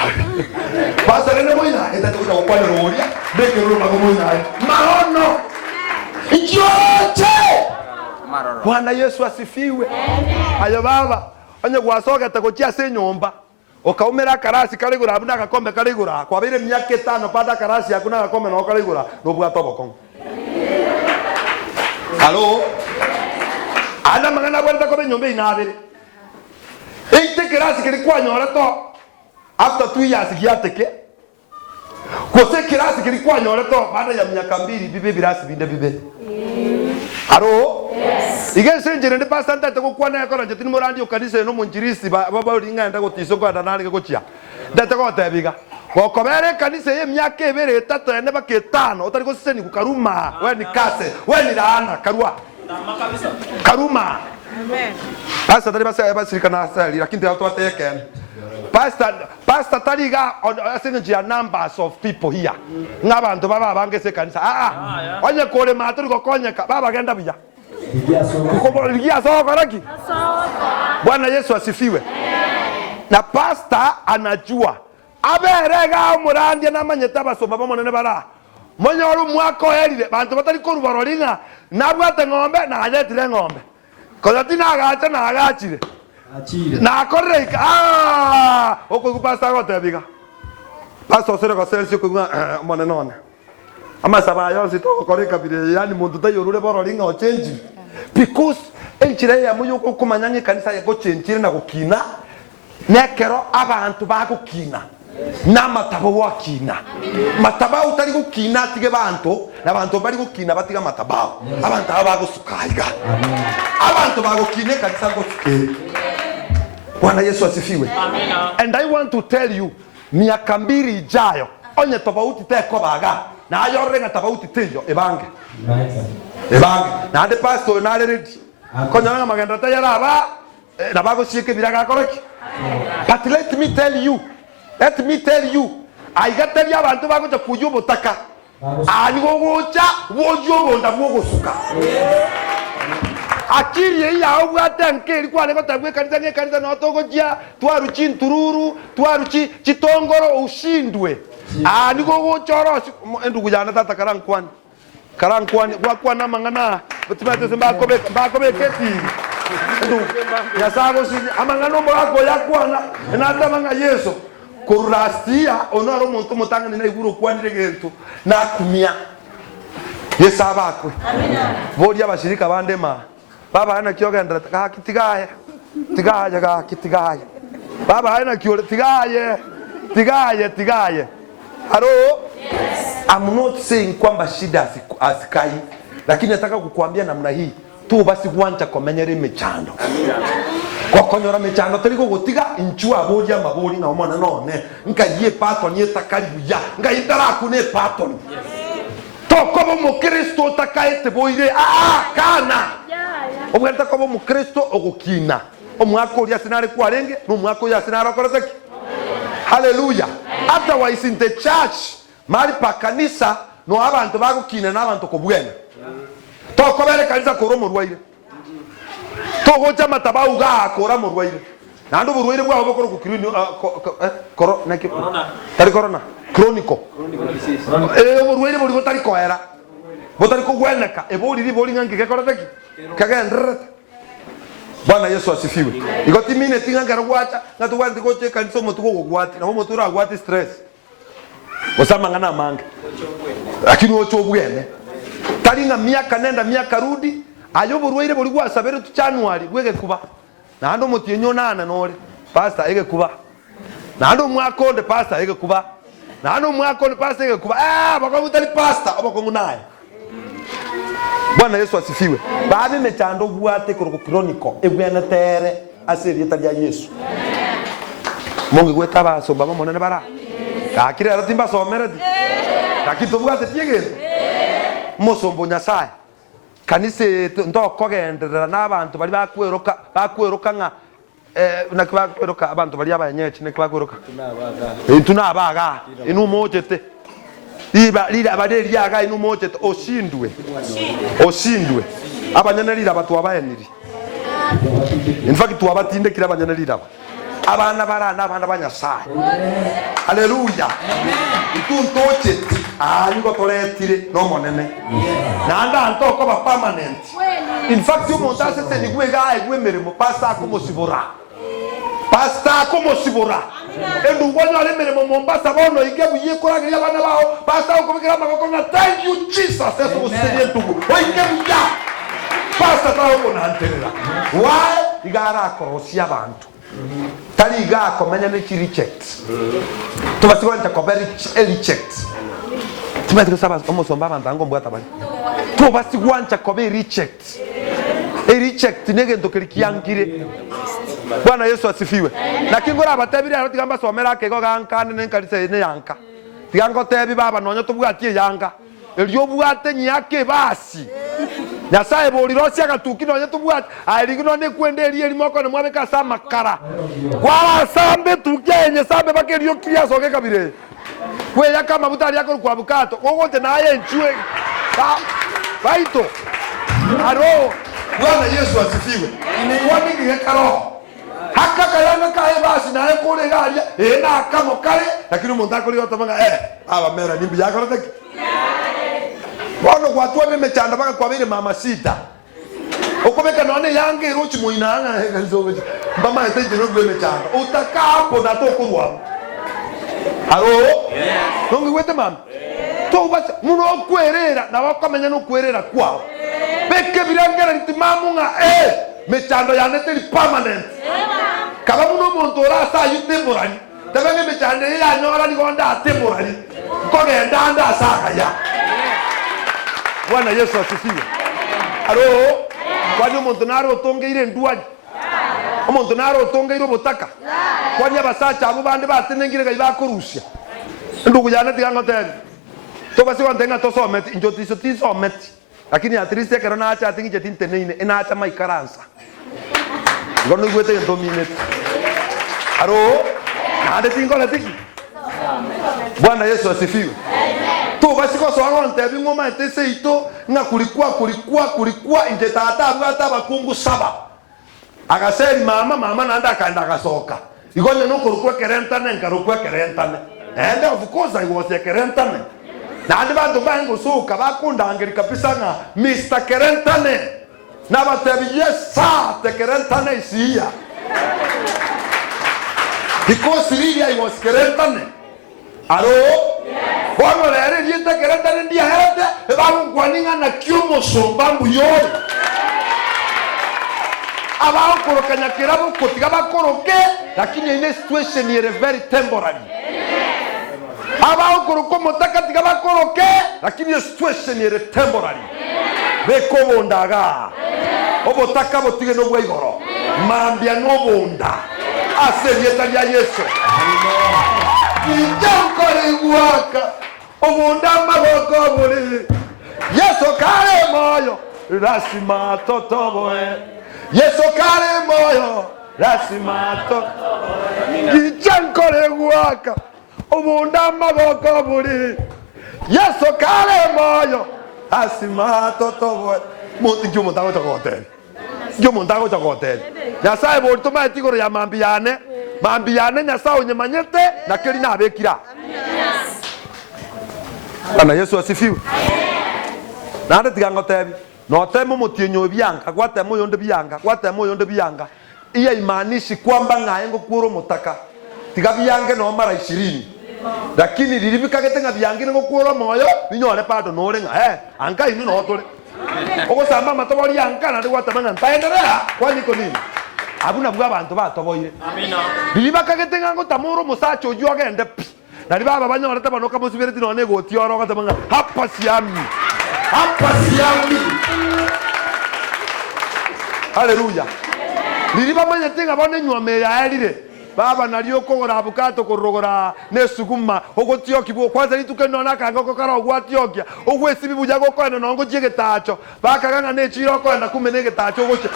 Pasta rene moina, eta ko kwane royo. Beke roro bago moina. Maono. Ijoche. Bwana Yesu asifiwe. Ayo baba, onye gwasoga takochia se nyomba. Okaumera karasi kaligura abuna kakombe kaligura. Kwa bire myaka 5 pada karasi hakuna kakombe no kaligura. No bwa toboko. Allo? Ana mangana bwenda ko benyombe inabere. Eite kirasi kiri kwanyora to after 2 years giateke. Kose kirasi kiri kwanyora to baada ya myaka 2 bibe birasi binde bibe. Aro? Yes. Ige senjere ne pastor ntate ko kwana yakora jetini morandi okanise no munjirisi baba ulinga nda ko tisoko adanali ko chia. Ndate ko tebiga. Ko kobere kanise ye myaka ebere 3 ne baketano otari ko seni ku karuma. We ni kase, we ni laana karua. Karuma. Amen. Pastor tari basirika na asali lakini watu wateken. Pastor tariga asenje ya numbers of people here. Ngabantu baba bangese kanisa. Onye kole maturi ko konyeka baba genda bija. Ligia sawa koraki. Bwana Yesu asifiwe. Na pastor anajua. Aberega umurandi na manyeta basoma bamonene bara. Monyoru mwako herire bantu batari ko rubaroringa nabwate ngombe na ajetire ngombe. Kozatina agacha na agachire. Achire. Na koreka oko pastor gotebiga. Pastor sero ko selsi ko monenone. Ama sabayo sito koreka bire yani muntu tayorure bororinga o change. Because enchire ya muyo ko kumanyange kanisa ya go change na gukina. Nekero abantu bagukina. Namatabo wakina. Matabao utari gukina tige bantu nabantu bari gukina batiga matabao. Abantu abagusukaiga. Abantu bagukine kanisa gosuke. Bwana Yesu asifiwe. Amina. And I want to tell you miaka 2 ijayo onye tofauti teko baga na ayore na tofauti teyo ebange. Ebange na ande pastor na ready. Konya maganda tayara ba na bago shike biraga koreki. But let me tell you I got tell you abantu bago to kujubo taka. Ani gogocha wojubo ndabugo suka. Akiri ya obwate nkeri kwane ko tabwe kanisa no togojia twaruchi ntururu twaruchi chitongoro ushindwe. Ani gogochoro endugu jana tata karankwani kwa na mangana batimate mbako be keti. Ndu ya sago si amangano mbako yakwana na tamanga Yesu kurastia onaro muntu mutanga na iguru kwani gento na kumia Yesu abakwe. Amina. Bodi abashirika bandema baba hana kioga ndra kitigaye ga kitigaye baba hana kioga tigaye Tigaye. Hello? Yes. I'm not saying kwamba shida asikai, lakini nataka kukuambia namna hii tu basi kuanza kumenyera imechando. Kwa konyora mechando teriko gutiga inchua boria mabori na omwana none nkaye pattern yetakaribuya ngayitara kune pattern. Toko bo Kristo takaite boire kana. Obwenta ko bo Kristo ogukina. Omwako ria sinari kwarenge no mwako ya sinari akoreteki. Hallelujah. Otherwise in the church mari pa kanisa no abantu bagukina n'abantu kobwena. Toko bere kanisa koromo rwaire. Togo chama tabau ga kora murwaire. Nando burwaire bwa obokoro kukiruni corona. Tari corona. Chronico. Burwaire buri botari koera. Botari ko gweneka. Ebori ribori ngange gekora teki. Kagendrete. Bwana Yesu asifiwe. Igoti mine tinga ngarwacha ngatu wanti ko che kanso motuko gogwati na motura gwati stress. Osama ngana manga. Lakini ocho bwene. Tari nga miaka nenda miaka rudi. Ayo burwaire buri gwasabere tu January gwege kuba. Nando motienyo nana nore. Pastor ege kuba. Nando mwakonde pastor ege kuba. Nando mwakonde pastor ege kuba. Bakamutali pastor abakongu naye. Bwana Yesu asifiwe. Baadhi mechando gwate ko chronicle ebwena tere asiri tabya Yesu. Mungu gweta baso baba monene bara. Kakire aratimba someredi. Kakito bwate tiege. Mosombo nyasaye. Kanise ndo kogendera n'abantu bari bakweruka nga nakweruka abantu bari abanyechi nakweruka tunabaga inu mojete lira abaderi yaga inu mojete oshindwe abanyana lira abatu abayeniri in fact tuwabatinde kira abanyana lira abana barana abana banyasaye. Hallelujah. Ituntoche niko toletire no monene nanda ntoko ba permanent. In fact umuntu asese ni gwega egwemeremo pastor como sibora endu ngonya lemeremo Mombasa bono igebu yikoragira abana bawo pastor ukubikira makoko na thank you Jesus eso usiye ntugu oigebu ya pastor tawo kona anterera why igara korosia abantu tali ga komenya ne reject tubasikwanja ko very reject timati kusaba omosomba bantango mbwata bali tubasikwanja ko very reject nege ndokirikiangire. Bwana Yesu asifiwe. Lakini ngora abatabiri aroti gamba somera kego gankane nenkalise ne yanka tigango tebi baba nonyo tubwatie yanga elyo bwate nyake basi Nyasaye bolirosia gatuki nonyo tubwate aligino ne kwende eri moko ne mwabeka sama kara kwa sambe tukenye sambe bakelyo kiya soge kabire kweya kama butali yako kwa bukato gogote naye nchwe baito aro. Bwana Yesu asifiwe. Kwani ngekaro haka kalanga kae basi naye kule galia na kamo kale lakini umuntu akuri otomanga aba mera nimbi yakoro teki bono kwatwa nimechanda baka kwa bile mama sita okobeka none yange rochi muinanga kanzowe mama ete jino gwe mechanda utakapo na tokurwa aro nongi wete mama to basi muno kwerera na bakamenya no kwerera kwao beke birangera ntimamunga mechando yanete permanent. Kaba muno muntu orasa yutemporary. Tabenge mechando ya nyora ni gonda temporary. Kogenda anda saka ya. Bwana Yesu asifiwe. Aro, kwani muntu naro tongeire ndwaji. Omuntu naro tongeire botaka. Kwani abasacha abo bande batenengire ga bakorusha. Ndugu yana tigango tene. To basi wantenga to someti injotiso tisometi. Lakini atriste kana acha atingi jetinte neine ina acha maikaransa. Ngono gwete ndo minute. Aro? Nade tingo la tiki. Bwana Yesu asifiwe. To basi ko so anonte bingoma etese ito nga kulikuwa nje tata abata bakungu saba. Agaseri mama nanda kanda gasoka. Igonye no kulikuwa kerentane nkarukwa kerentane. And of course I was a kerentane. Na andi bantu bangu suka bakunda angeli kabisa nga Mr. Kerentane. Na batebi yes sir, the Kerentane is here. Because really I was Kerentane. Alo? Yes. Bono lere dieta Kerentane ndia hete, babu kwaninga na kiumo sombambu yori. Abao korokanya kirabu kotiga bakoroke, lakini ine situation is very temporary. Aba ukuruko mutaka tiga bakoroke lakini iyo situation ire temporary. Beko bondaga. Obotaka botige no bwa igoro. Mambia no bonda. Aserieta ya Yesu. Kijamkore guaka. Obonda maboko buri. Yesu kare moyo. Rasima totoboe. Yesu kare moyo. Rasima totoboe. Kijamkore guaka. Obonda maboko buri. Yesu kare moyo. Rasima totoboe. Monti jumo tango chakote. Jumo tango chakote. Nyasaye bolto ma etigoro ya mambiane. Mambiane nyasaye onyemanyete na keri na abekira. Bana Yesu asifiwe. Nande tigango tebi. No temo motienyo byanga, kwatemo yonde byanga, kwatemo yonde byanga. Iya imaanishi kwamba ngayengo kuro mutaka. Tiga byange no mara 20. Lakini lilibika getenga byange ngo kuro moyo, binyore pado no lenga. Anka inu no tole. Oko samba matobori yanka na kwatamanga ntaendelea kwani ko nini? Abuna bwa abantu batoboire. Amina. Lilibaka getenga ngo tamuro musacho ujwa gende. Nari baba banyore tabanoka musibiriti no nego tioro kwatamanga. Hapa siami. Hapa siami. Haleluya. Liliba manyetinga bone nyome ya elire. Baba nalio kogora abukato korogora nesuguma ogotio kibo kwanza litukeno nakanga kokara ogwatiokia ogwesibi buja gokona nongo jige tacho bakaganga ne chiro ko na kumenege tacho goche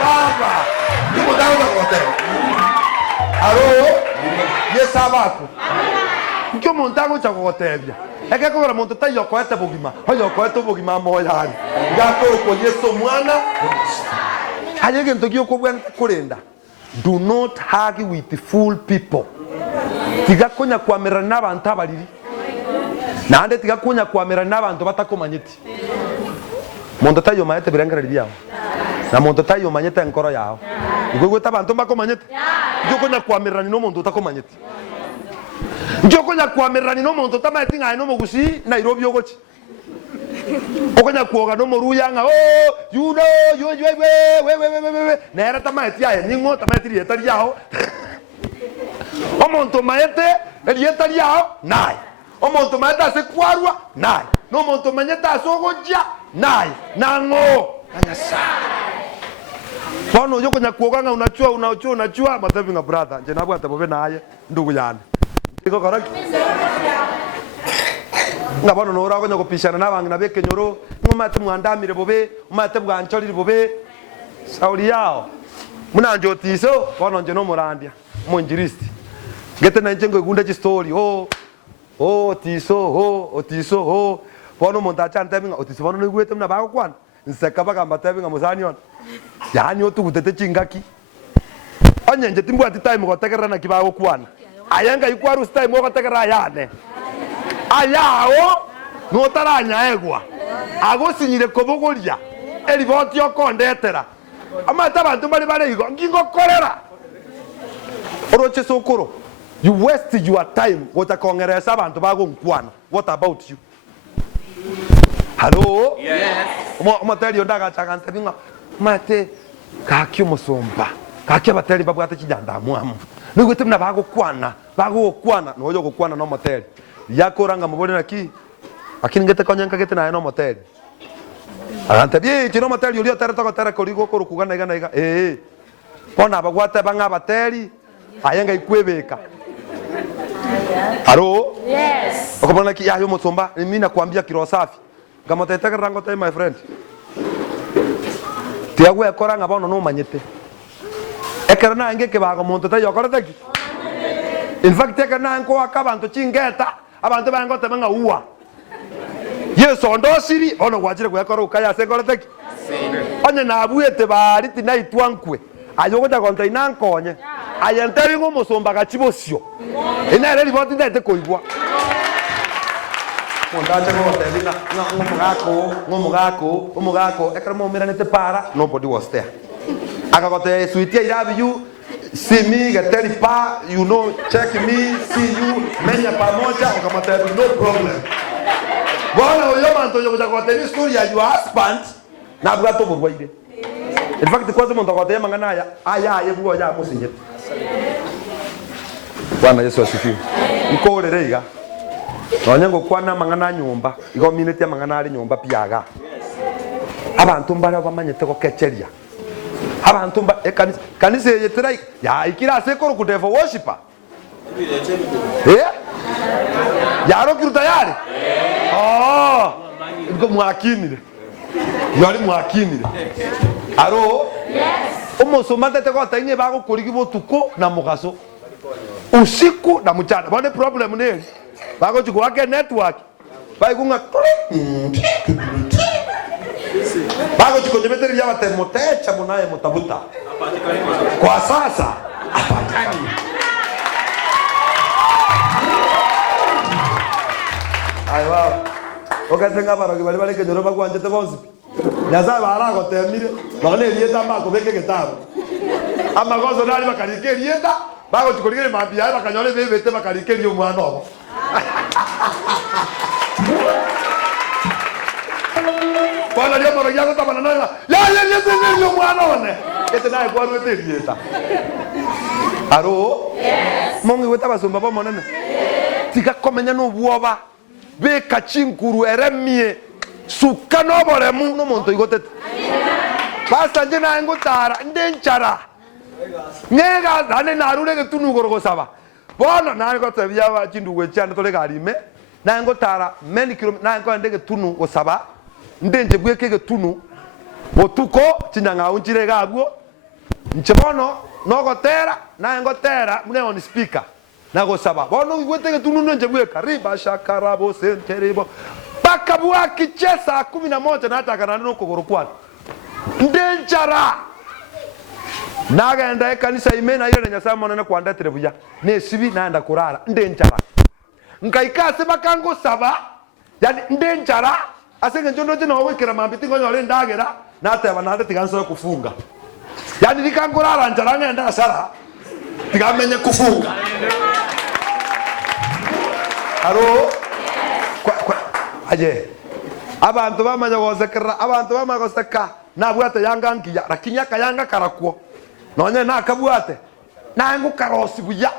baba ndimo dawo kote aro yesabako nkyo montago chakotebya eke kogora monto tayo ko ete bugima hoyo ko ete bugima moyari ngako ko Yesu mwana ayege ntokyo ko bwa kurenda. Do not hug with full people. Tigakonya kwamera n'abantu abaliri. Nande tigakonya kwamera n'abantu batakomanyiti. Muntu tayo mayete birangara libyawo. Na muntu tayo manyete enkoro yawo. Igwe tabantu bakomanyete. Njokonya kwamera no muntu utakomanyiti. Njokonya kwamera no muntu tamayeti ngai no mugusi Nairobi ogochi. Okonya kuoga no moruyanga you know we nera tamati ya ningo tamati rieta yao omonto maete rieta yao nai omonto maeta se kwarwa nai no monto manyeta sogoja nai nango anyasa bono yoko nyakuoga unachua matavinga brother je nabwa tabobe naye ndugu yana iko correct ngabona no rago nyoko pishana nabangi nabeke nyoro ngomate mwandamire bobe umate bwanchorire bobe sauli yao munanjo tiso bono nje no murandia monjiristi gete na njengo igunda chi story tiso bono montacha ntabinga otiso bono nigwete mna bago kwana nseka baga mbatabinga musanion yani otugutete chingaki onyenje timbu ati time gotegerana na kibago kwana ayanga ikwaru time gotegerana yane ayao no taranya egwa agosinyire kobogoria eriboti okondetera amata bantu bari igo ngingo korera oroche sokoro you waste your time gotakongeresa abantu bagonkwana. What about you? Hello? Yes. Materi ondaga chakante binga mate kakyo musomba kakyo bateri babwate kijanda mwamu nigwete mna bagokwana noyo gokwana no materi yakoranga mubone naki akini ngete konyanka gete na no moteri agante bi chino moteri uli otera tokotera korigo korukugana iga pona abagwate banga bateri ayenga ikwebeka. Aro? Yes. Okobona ki yayo mutsomba mimi nakwambia kiro safi kama teteka rango tai my friend tiago yakoranga bono no manyete ekerana ngeke bago muntu tayo koreteki in fact ekerana nko akabantu chingeta abantu bango temanga uwa Yesu ondosiri ono gwajire gwekora ukaya sekoreteki onye na abuete bari tinaitwankwe ayogoja konta inankonye ayenteri ngo musomba gachibosio inere riboti ndete koigwa mondaje ngo tebina ngomugako ekramo miranete para nobody was there akagote suitia irabiyu see me geteri pa you know check me see you menya pamoja ukamata no problem bona oyo manto yo kujagote ni story ya your husband na bwato burwaire in fact kwazo monto gote mangana aya yebugo ya musinye Bwana Yesu asifiwe. Mkorere iga. nonyengo kwana mangana nyumba igo minute mangana ari nyumba piaga abantu mbara bamanyete ko kecheria abantu mba kanisa yetira ya ikira sekoro ku devil worshiper yaro kiru tayari ngo mwakinire yari mwakinire aro umusoma tete ko tainye bago kurigi botuko na mugaso usiku na mchana bone problem nini bago chiko wake network baigunga bago chiko nyemeteri ya batemotecha munaye mutabuta kwa sasa apatani aiwa okatenga barogi bali ke joroba kwanje te bonzi nyaza bara go temire none rieta mako beke getabu ama gozo nali bakarike rieta bago chikorigere mambia bakanyole bebete bakarike rio mwana obo Bwana ndio mara yako tabana na ya rio mwana one kete nae kwa rwete rieta aro mongi weta basumba ba monene tika komenya no buoba be kachinkuru eremie sukano bole mu no monto igotete basta njena ngutara ndenchara ngega dane narure ke tunu gorogosaba bona nani gotebya ba chinduwe cyane tole garime na ngutara many kilometers na ngo ndege tunu gosaba ndenje gweke ke tunu otuko chinyanga unjire gabwo nchebono no gotera na ngotera mune on speaker na gosaba bono igwete ke tunu ndenje gweka riba shakarabo senteribo bakabwa kichesa 11 na atakana no kogoro kwa ndenjara nagenda ekanisa imena ile nyasa monene kwanda terebuya ne sibi naenda kurara ndenjara nkaikase bakango saba yani ndenjara asenge njondo jina wawekera mambiti ngo le ndagera nateba nande tiganso kufunga yani likangurara njara ngenda asara tigamenye kufunga alo aje abantu bamanya gozekera abantu bamanya goseka nabwate yanga ngiya rakinya kayanga karakwo nonye nakabwate nangu karosi buya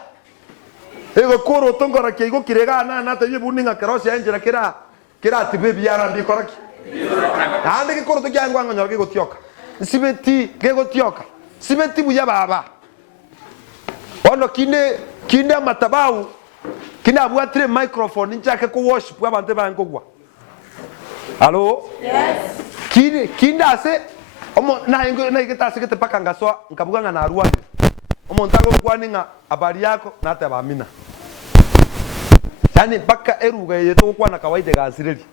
ego koro tongora kego kirega na taye buninga karosi enjera kira tibe biara ndikoraki ande ke koro to kyangwa ngonyora ke gotioka sibeti ke gotioka sibeti buya baba ono kinde matabau kina bwatire microphone nchake ko worship abantu bangogwa Allo? Yes. Kinde ase omo na ikita sekete paka ngaso nkabuganga na ruwa omo ntago kwaninga abari yako na ate bamina yani paka eruga yeto kwana kawaide gasireli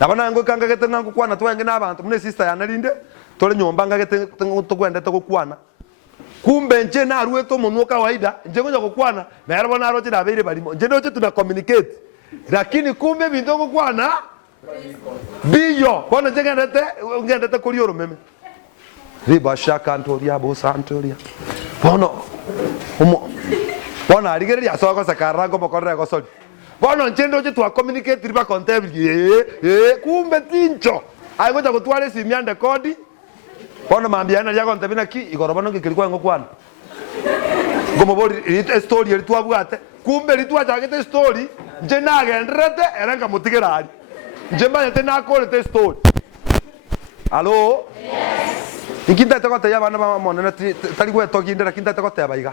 nabana ngo kanga gete nangu kwana twenge nabantu mune sister yanalinde tole nyomba ngagete tukwenda tukwana kumbe nje na ruwe to munu kawaida nje ngoja kukwana na yarabona roje na beire balimo nje ndoje tuna communicate lakini kumbe bindoko kwana biyo bona ngendete kuri yoromeme riba shaka antoria bo santoria bona arigeria asoko sakarango mokorera go soli bona njendo je twa communicate riba contable kumbe tincho ayoja kutwale simiande kodi bona mambiana ya contable na ki igorobono ngikirikwa ngokwana ngomobori story eri twabwate kumbe ritwa jagete story nje nagendrete erenga mutigerari njemba yete na kole te story allo yes ikinda tekota ya bana ba monene tali gwe tokindera kinda tekota baiga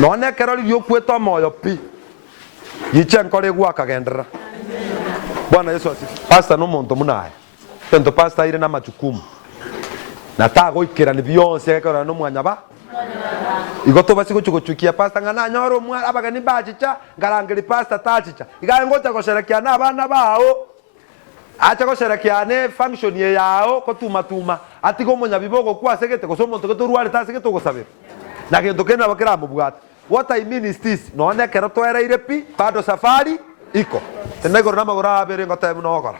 none keroli byo kweto moyo pi yiche nkore gwa kagendera bwana Yesu asifiwe pastor no muntu munaye tento pastor ire na majukumu natago ikira ni byonse ekora no mwanya ba igoto basiko chukuchukia pastor ngana nyoro mwa abagani bachicha ngarangiri pastor tachicha igangota kosherekea na abana bao acha kosherekea ne function ye yao ko tuma atiko munya bibogo kwa segete ko somo to ruale ta segete ko sabe na kendo kena bakira mubwata what I mean is this no ne kero to era irepi bado safari iko tenego na magora bere ngota no okora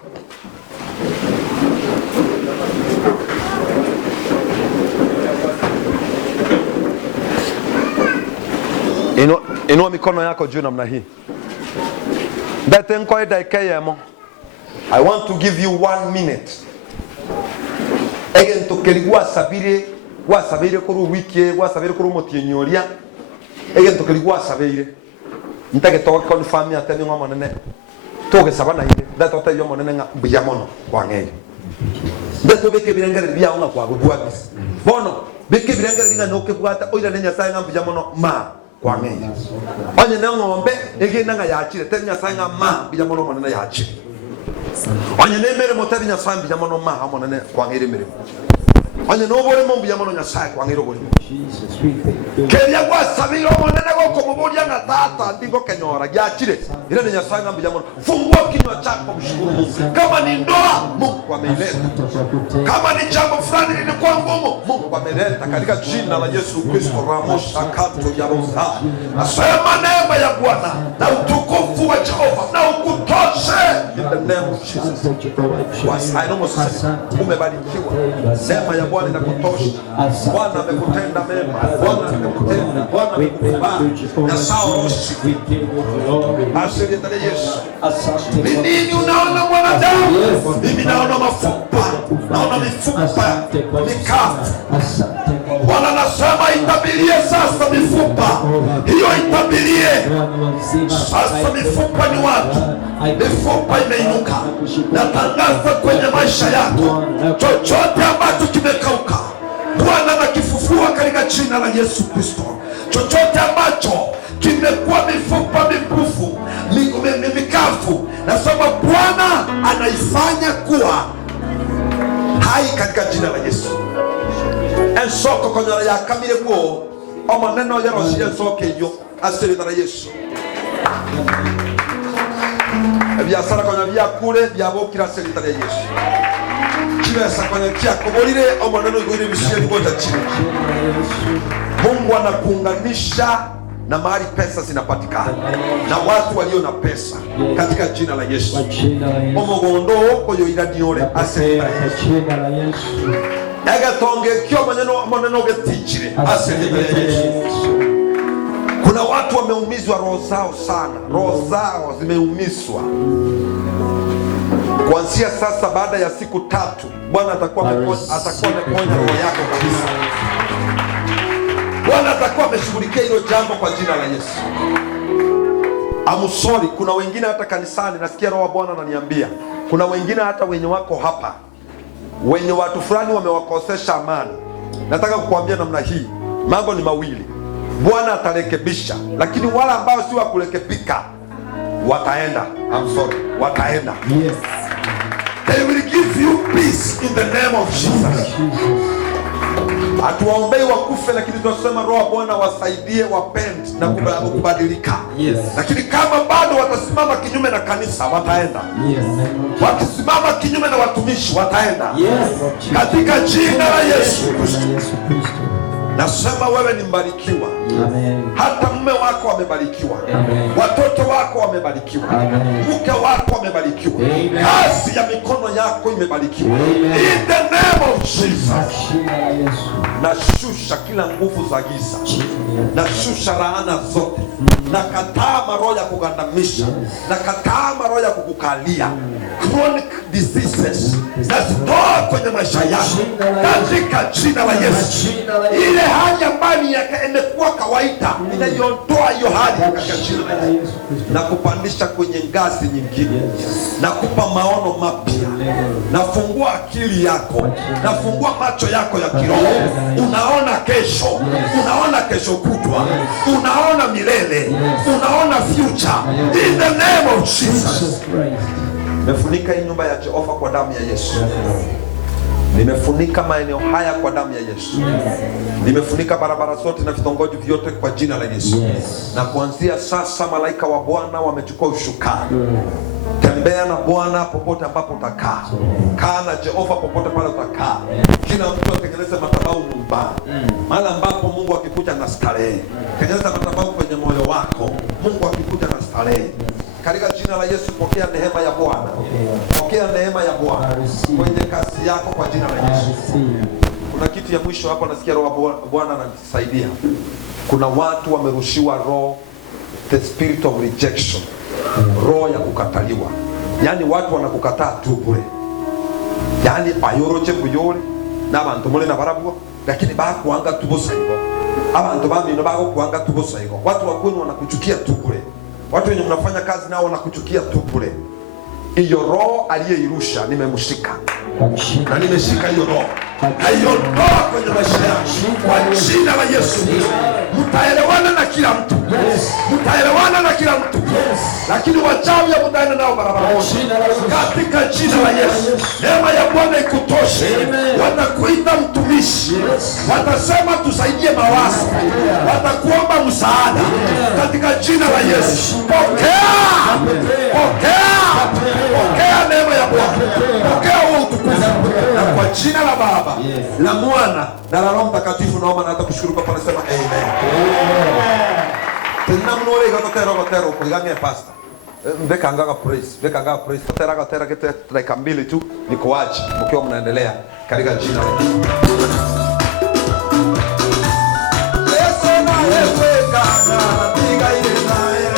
Inua mikono yako juu namna hii. Ndete nkoe daikeyemo. I want to give you 1 minute. Egen tokeligwa sabire kuru wiki, wa sabire kuru motienyoria. Egen tokeligwa sabire. ntake toke confirm ya tani ngoma nene toke sabana ile ndato ta yo monene nga biyamono kwa ngeli ndato beke birengere bya nga kwa gubwabis bono beke birengere linga noke bwata oira nenya sai nga biyamono ma kwa ngeli onye ne ngombe ege nga yachire tenya sai nga ma biyamono monene yachire onye ne mere motabi nya sai biyamono ma ha monene kwa ngeli mere onye no bole mo biyamono nya sai kwa ngeli bole keria kwa sabiro monene go komobodia nga tata ndingo kenyora yachire ile nenya sai nga biyamono fungua kinywa chako mshukuru Mungu kama ni ndoa Mungu ameileta kama ni jambo fulani lilikuwa ngumu Mungu ameleta katika jina la Yesu Kristo ramosha kato ya roza asema neema ya Bwana na utukufu wa Jehova na ukutoshe in the name of Jesus. I know umebarikiwa neema ya Bwana inakutosha Bwana amekutenda mema Bwana amekutenda Bwana amekubali na sawa asante Yesu. Ni nini unaona mwanadamu? Mimi naona mafupa, naona mifupa mikavu. Bwana anasema itabirie sasa mifupa hiyo, itabirie sasa. Mifupa ni watu, mifupa imeinuka. Natangaza kwenye maisha yako, chochote ambacho kimekauka Bwana anakifufua katika jina la Yesu Kristo. Chochote ambacho kimekuwa mifupa mikufu mikavu, nasema Bwana anaifanya kuwa hai katika jina la Yesu. Ensoko konyara ya kamile ko omo neno ya rosi ensoke yo asiri na Yesu. Bya sara konyara ya kule bya bokira asiri na Yesu. Kibesa konyara kia kobolire omo neno igore bishye ngoja chini. Mungu anakuunganisha na mahali pesa zinapatikana na watu walio na pesa katika jina la Yesu. Omogondo koyo iradiore asiri na Yesu. Agatonge kyo maneno getichire asili Yesu. Kuna watu wameumizwa roho zao sana, roho zao zimeumizwa. Kuanzia sasa baada ya siku 3 Bwana atakuwa ameponya roho yako kabisa. Bwana atakuwa ameshughulikia hilo jambo kwa jina la Yesu. I'm sorry, kuna wengine hata kanisani nasikia roho wa Bwana ananiambia, kuna wengine hata wenye wako hapa wenye watu fulani wamewakosesha amani. Nataka kukuambia namna hii, mambo ni mawili. Bwana atarekebisha, lakini wale ambao si wa kurekebika wataenda. I'm sorry, wataenda. Yes. They will give you peace in the name of Jesus. Hatuwaombei wakufe, lakini tunasema roho Bwana wasaidie wapende na kubadilika. Yes. Lakini kama bado watasimama kinyume na kanisa wataenda. Yes. Wakisimama kinyume na watumishi wataenda. Yes. Katika jina la Yesu Kristo. Nasema wewe ni mbarikiwa. Amen. Hata mume wako amebarikiwa. Amen. Watoto wako wamebarikiwa. Amen. Mke wako amebarikiwa. Amen. Kazi ya mikono yako imebarikiwa. Amen. In the name of Jesus. Yesu. Nashusha kila nguvu za giza. Nashusha laana zote. Nakataa maroho ya kugandamisha. Nakataa maroho ya kukukalia. Chronic diseases. Nazitoa kwenye maisha yako katika jina la Yesu. Ile hali ambayo imekuwa kawaida, inaiondoa hiyo hali katika jina la Yesu. Na kupandisha kwenye ngazi nyingine. Na kupa maono mapya. Nafungua akili yako. Nafungua macho yako ya kiroho. Unaona kesho. Unaona kesho kutwa. Unaona milele. Unaona future. In the name of Jesus. Nimefunika hii nyumba ya Jehova kwa damu ya Yesu. Nimefunika maeneo haya kwa damu ya Yesu. Nimefunika barabara zote na vitongoji vyote kwa jina la Yesu. Na kuanzia sasa malaika wa Bwana wamechukua ushukani. Tembea na Bwana popote ambapo utakaa. Kaa na Jehova popote pale utakaa. Kila mtu atengeneze madhabahu nyumbani. Mahali ambapo Mungu akikuja na starehe. Tengeneza madhabahu kwenye moyo wako. Mungu akikuja na starehe. Katika jina la Yesu pokea neema ya Bwana. Pokea neema ya Bwana kwenye kazi yako kwa jina la Yesu. Kuna kitu ya mwisho hapa nasikia roho Bwana ananisaidia. Kuna watu wamerushiwa roho, the spirit of rejection. Roho ya kukataliwa. Yaani watu wanakukataa tu bure. Yaani ayoroche buyore n'abantu muri nabarabwo lakini bakuanga tubusa hivyo. Abantu bamino bako kuanga tubusa hivyo. Watu wakwenu wanakuchukia tu bure. Watu wenye mnafanya kazi nao wanakuchukia tu bure. Hiyo roho aliyeirusha nimemshika. Na nimeshika hiyo roho. Haiondoa kwenye maisha yako. Kwa jina la Yesu. Mtaelewana na kila mtu. Mtaelewana na kila mtu. Lakini wachawi mtaenda nao barabara moja. Katika jina la Yesu. Neema ya Bwana ikutoshe. Watakuita mtumishi. Watasema tusaidie mawazo. Watakuomba msaada. Katika jina la Yesu. Pokea. Pokea. Pokea neema ya Bwana. Pokea huo utukufu. Na kwa jina la Baba, la Mwana na la Roho Mtakatifu naomba na hata kushukuru kwa pale sema amen. Tena mnore gotero kuigania pastor. Mbekangaga praise. Tera kete dakika mbili tu nikuache mkiwa mnaendelea katika jina la Yesu. Yesu na wewe kana diga ile naye.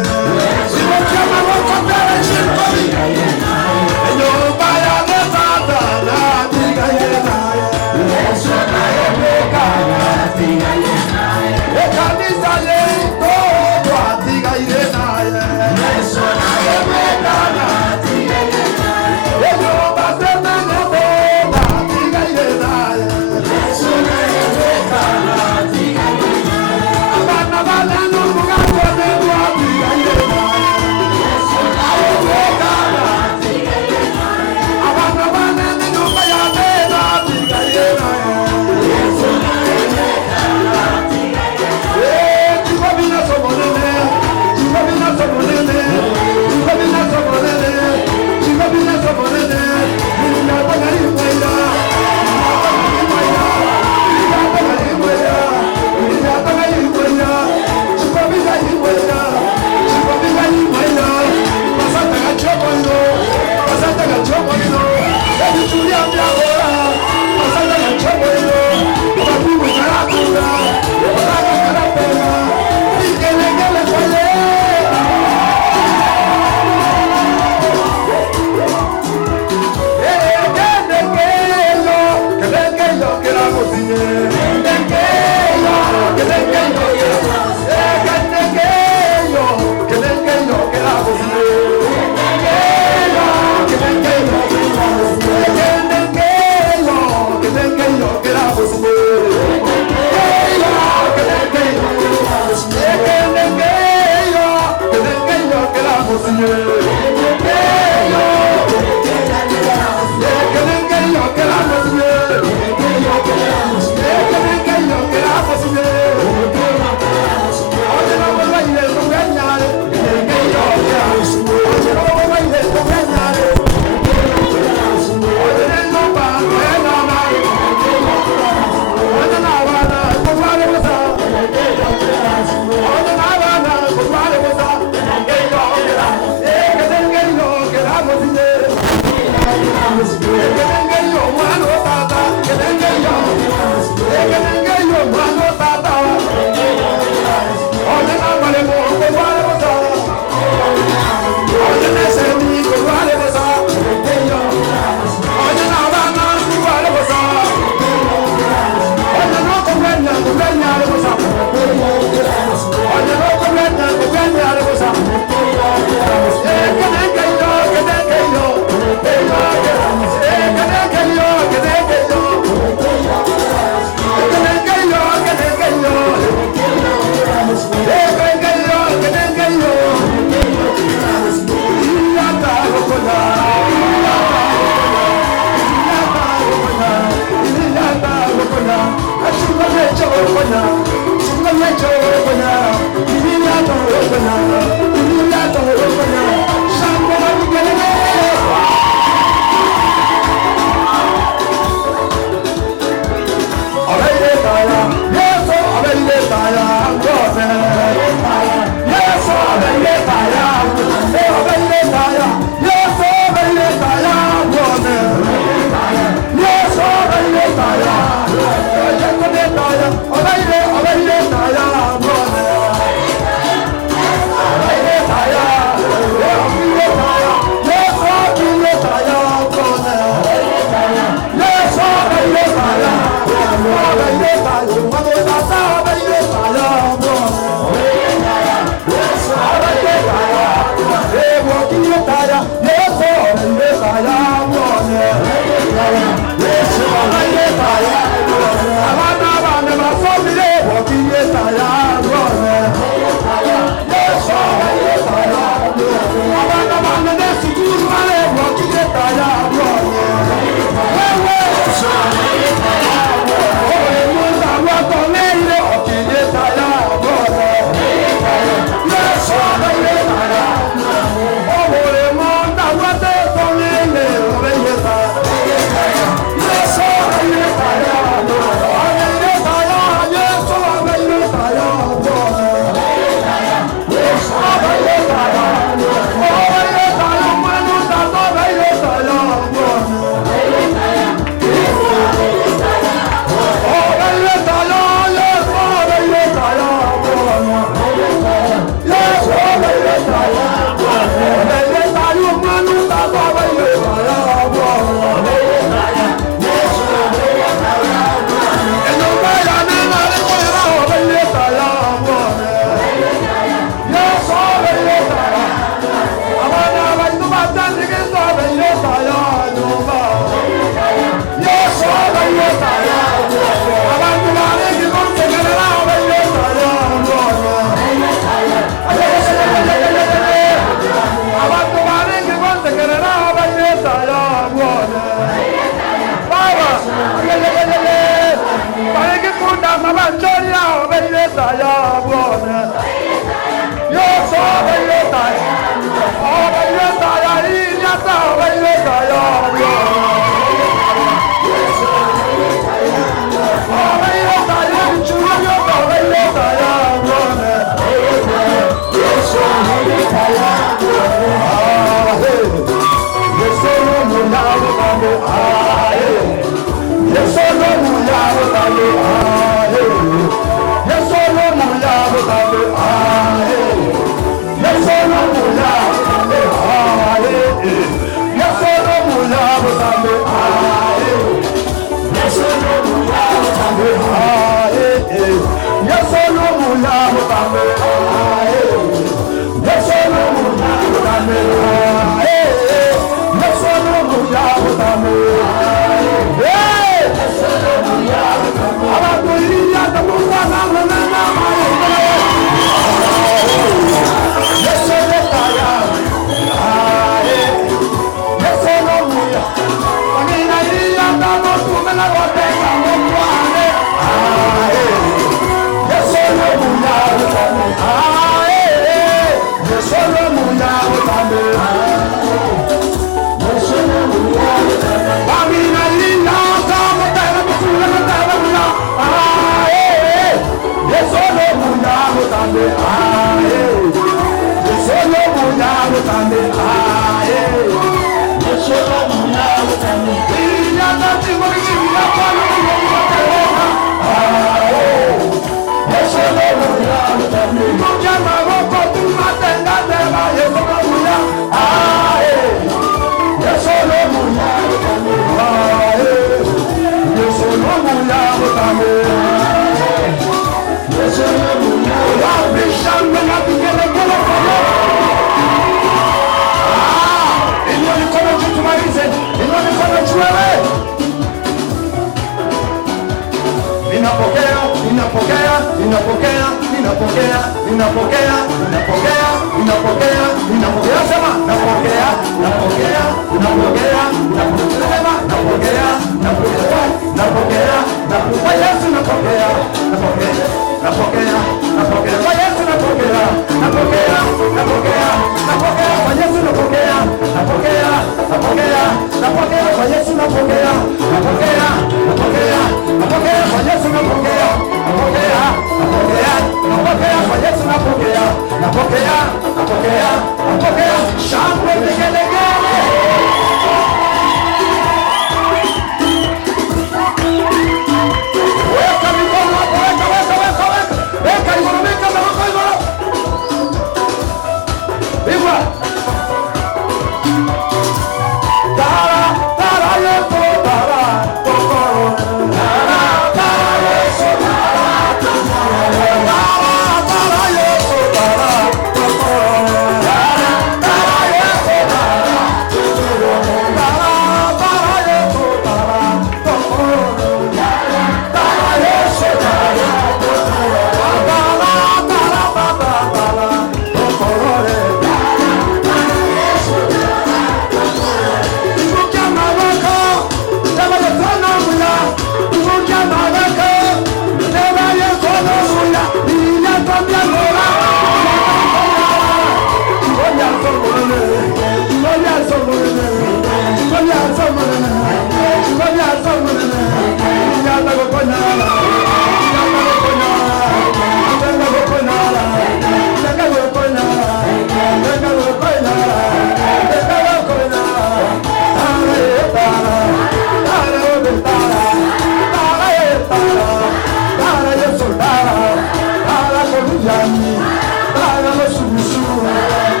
Para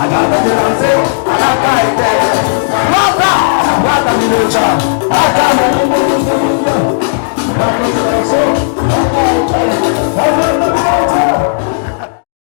Agabajirase, Agakaite, Rata, Rata Milocha, Agabajirase,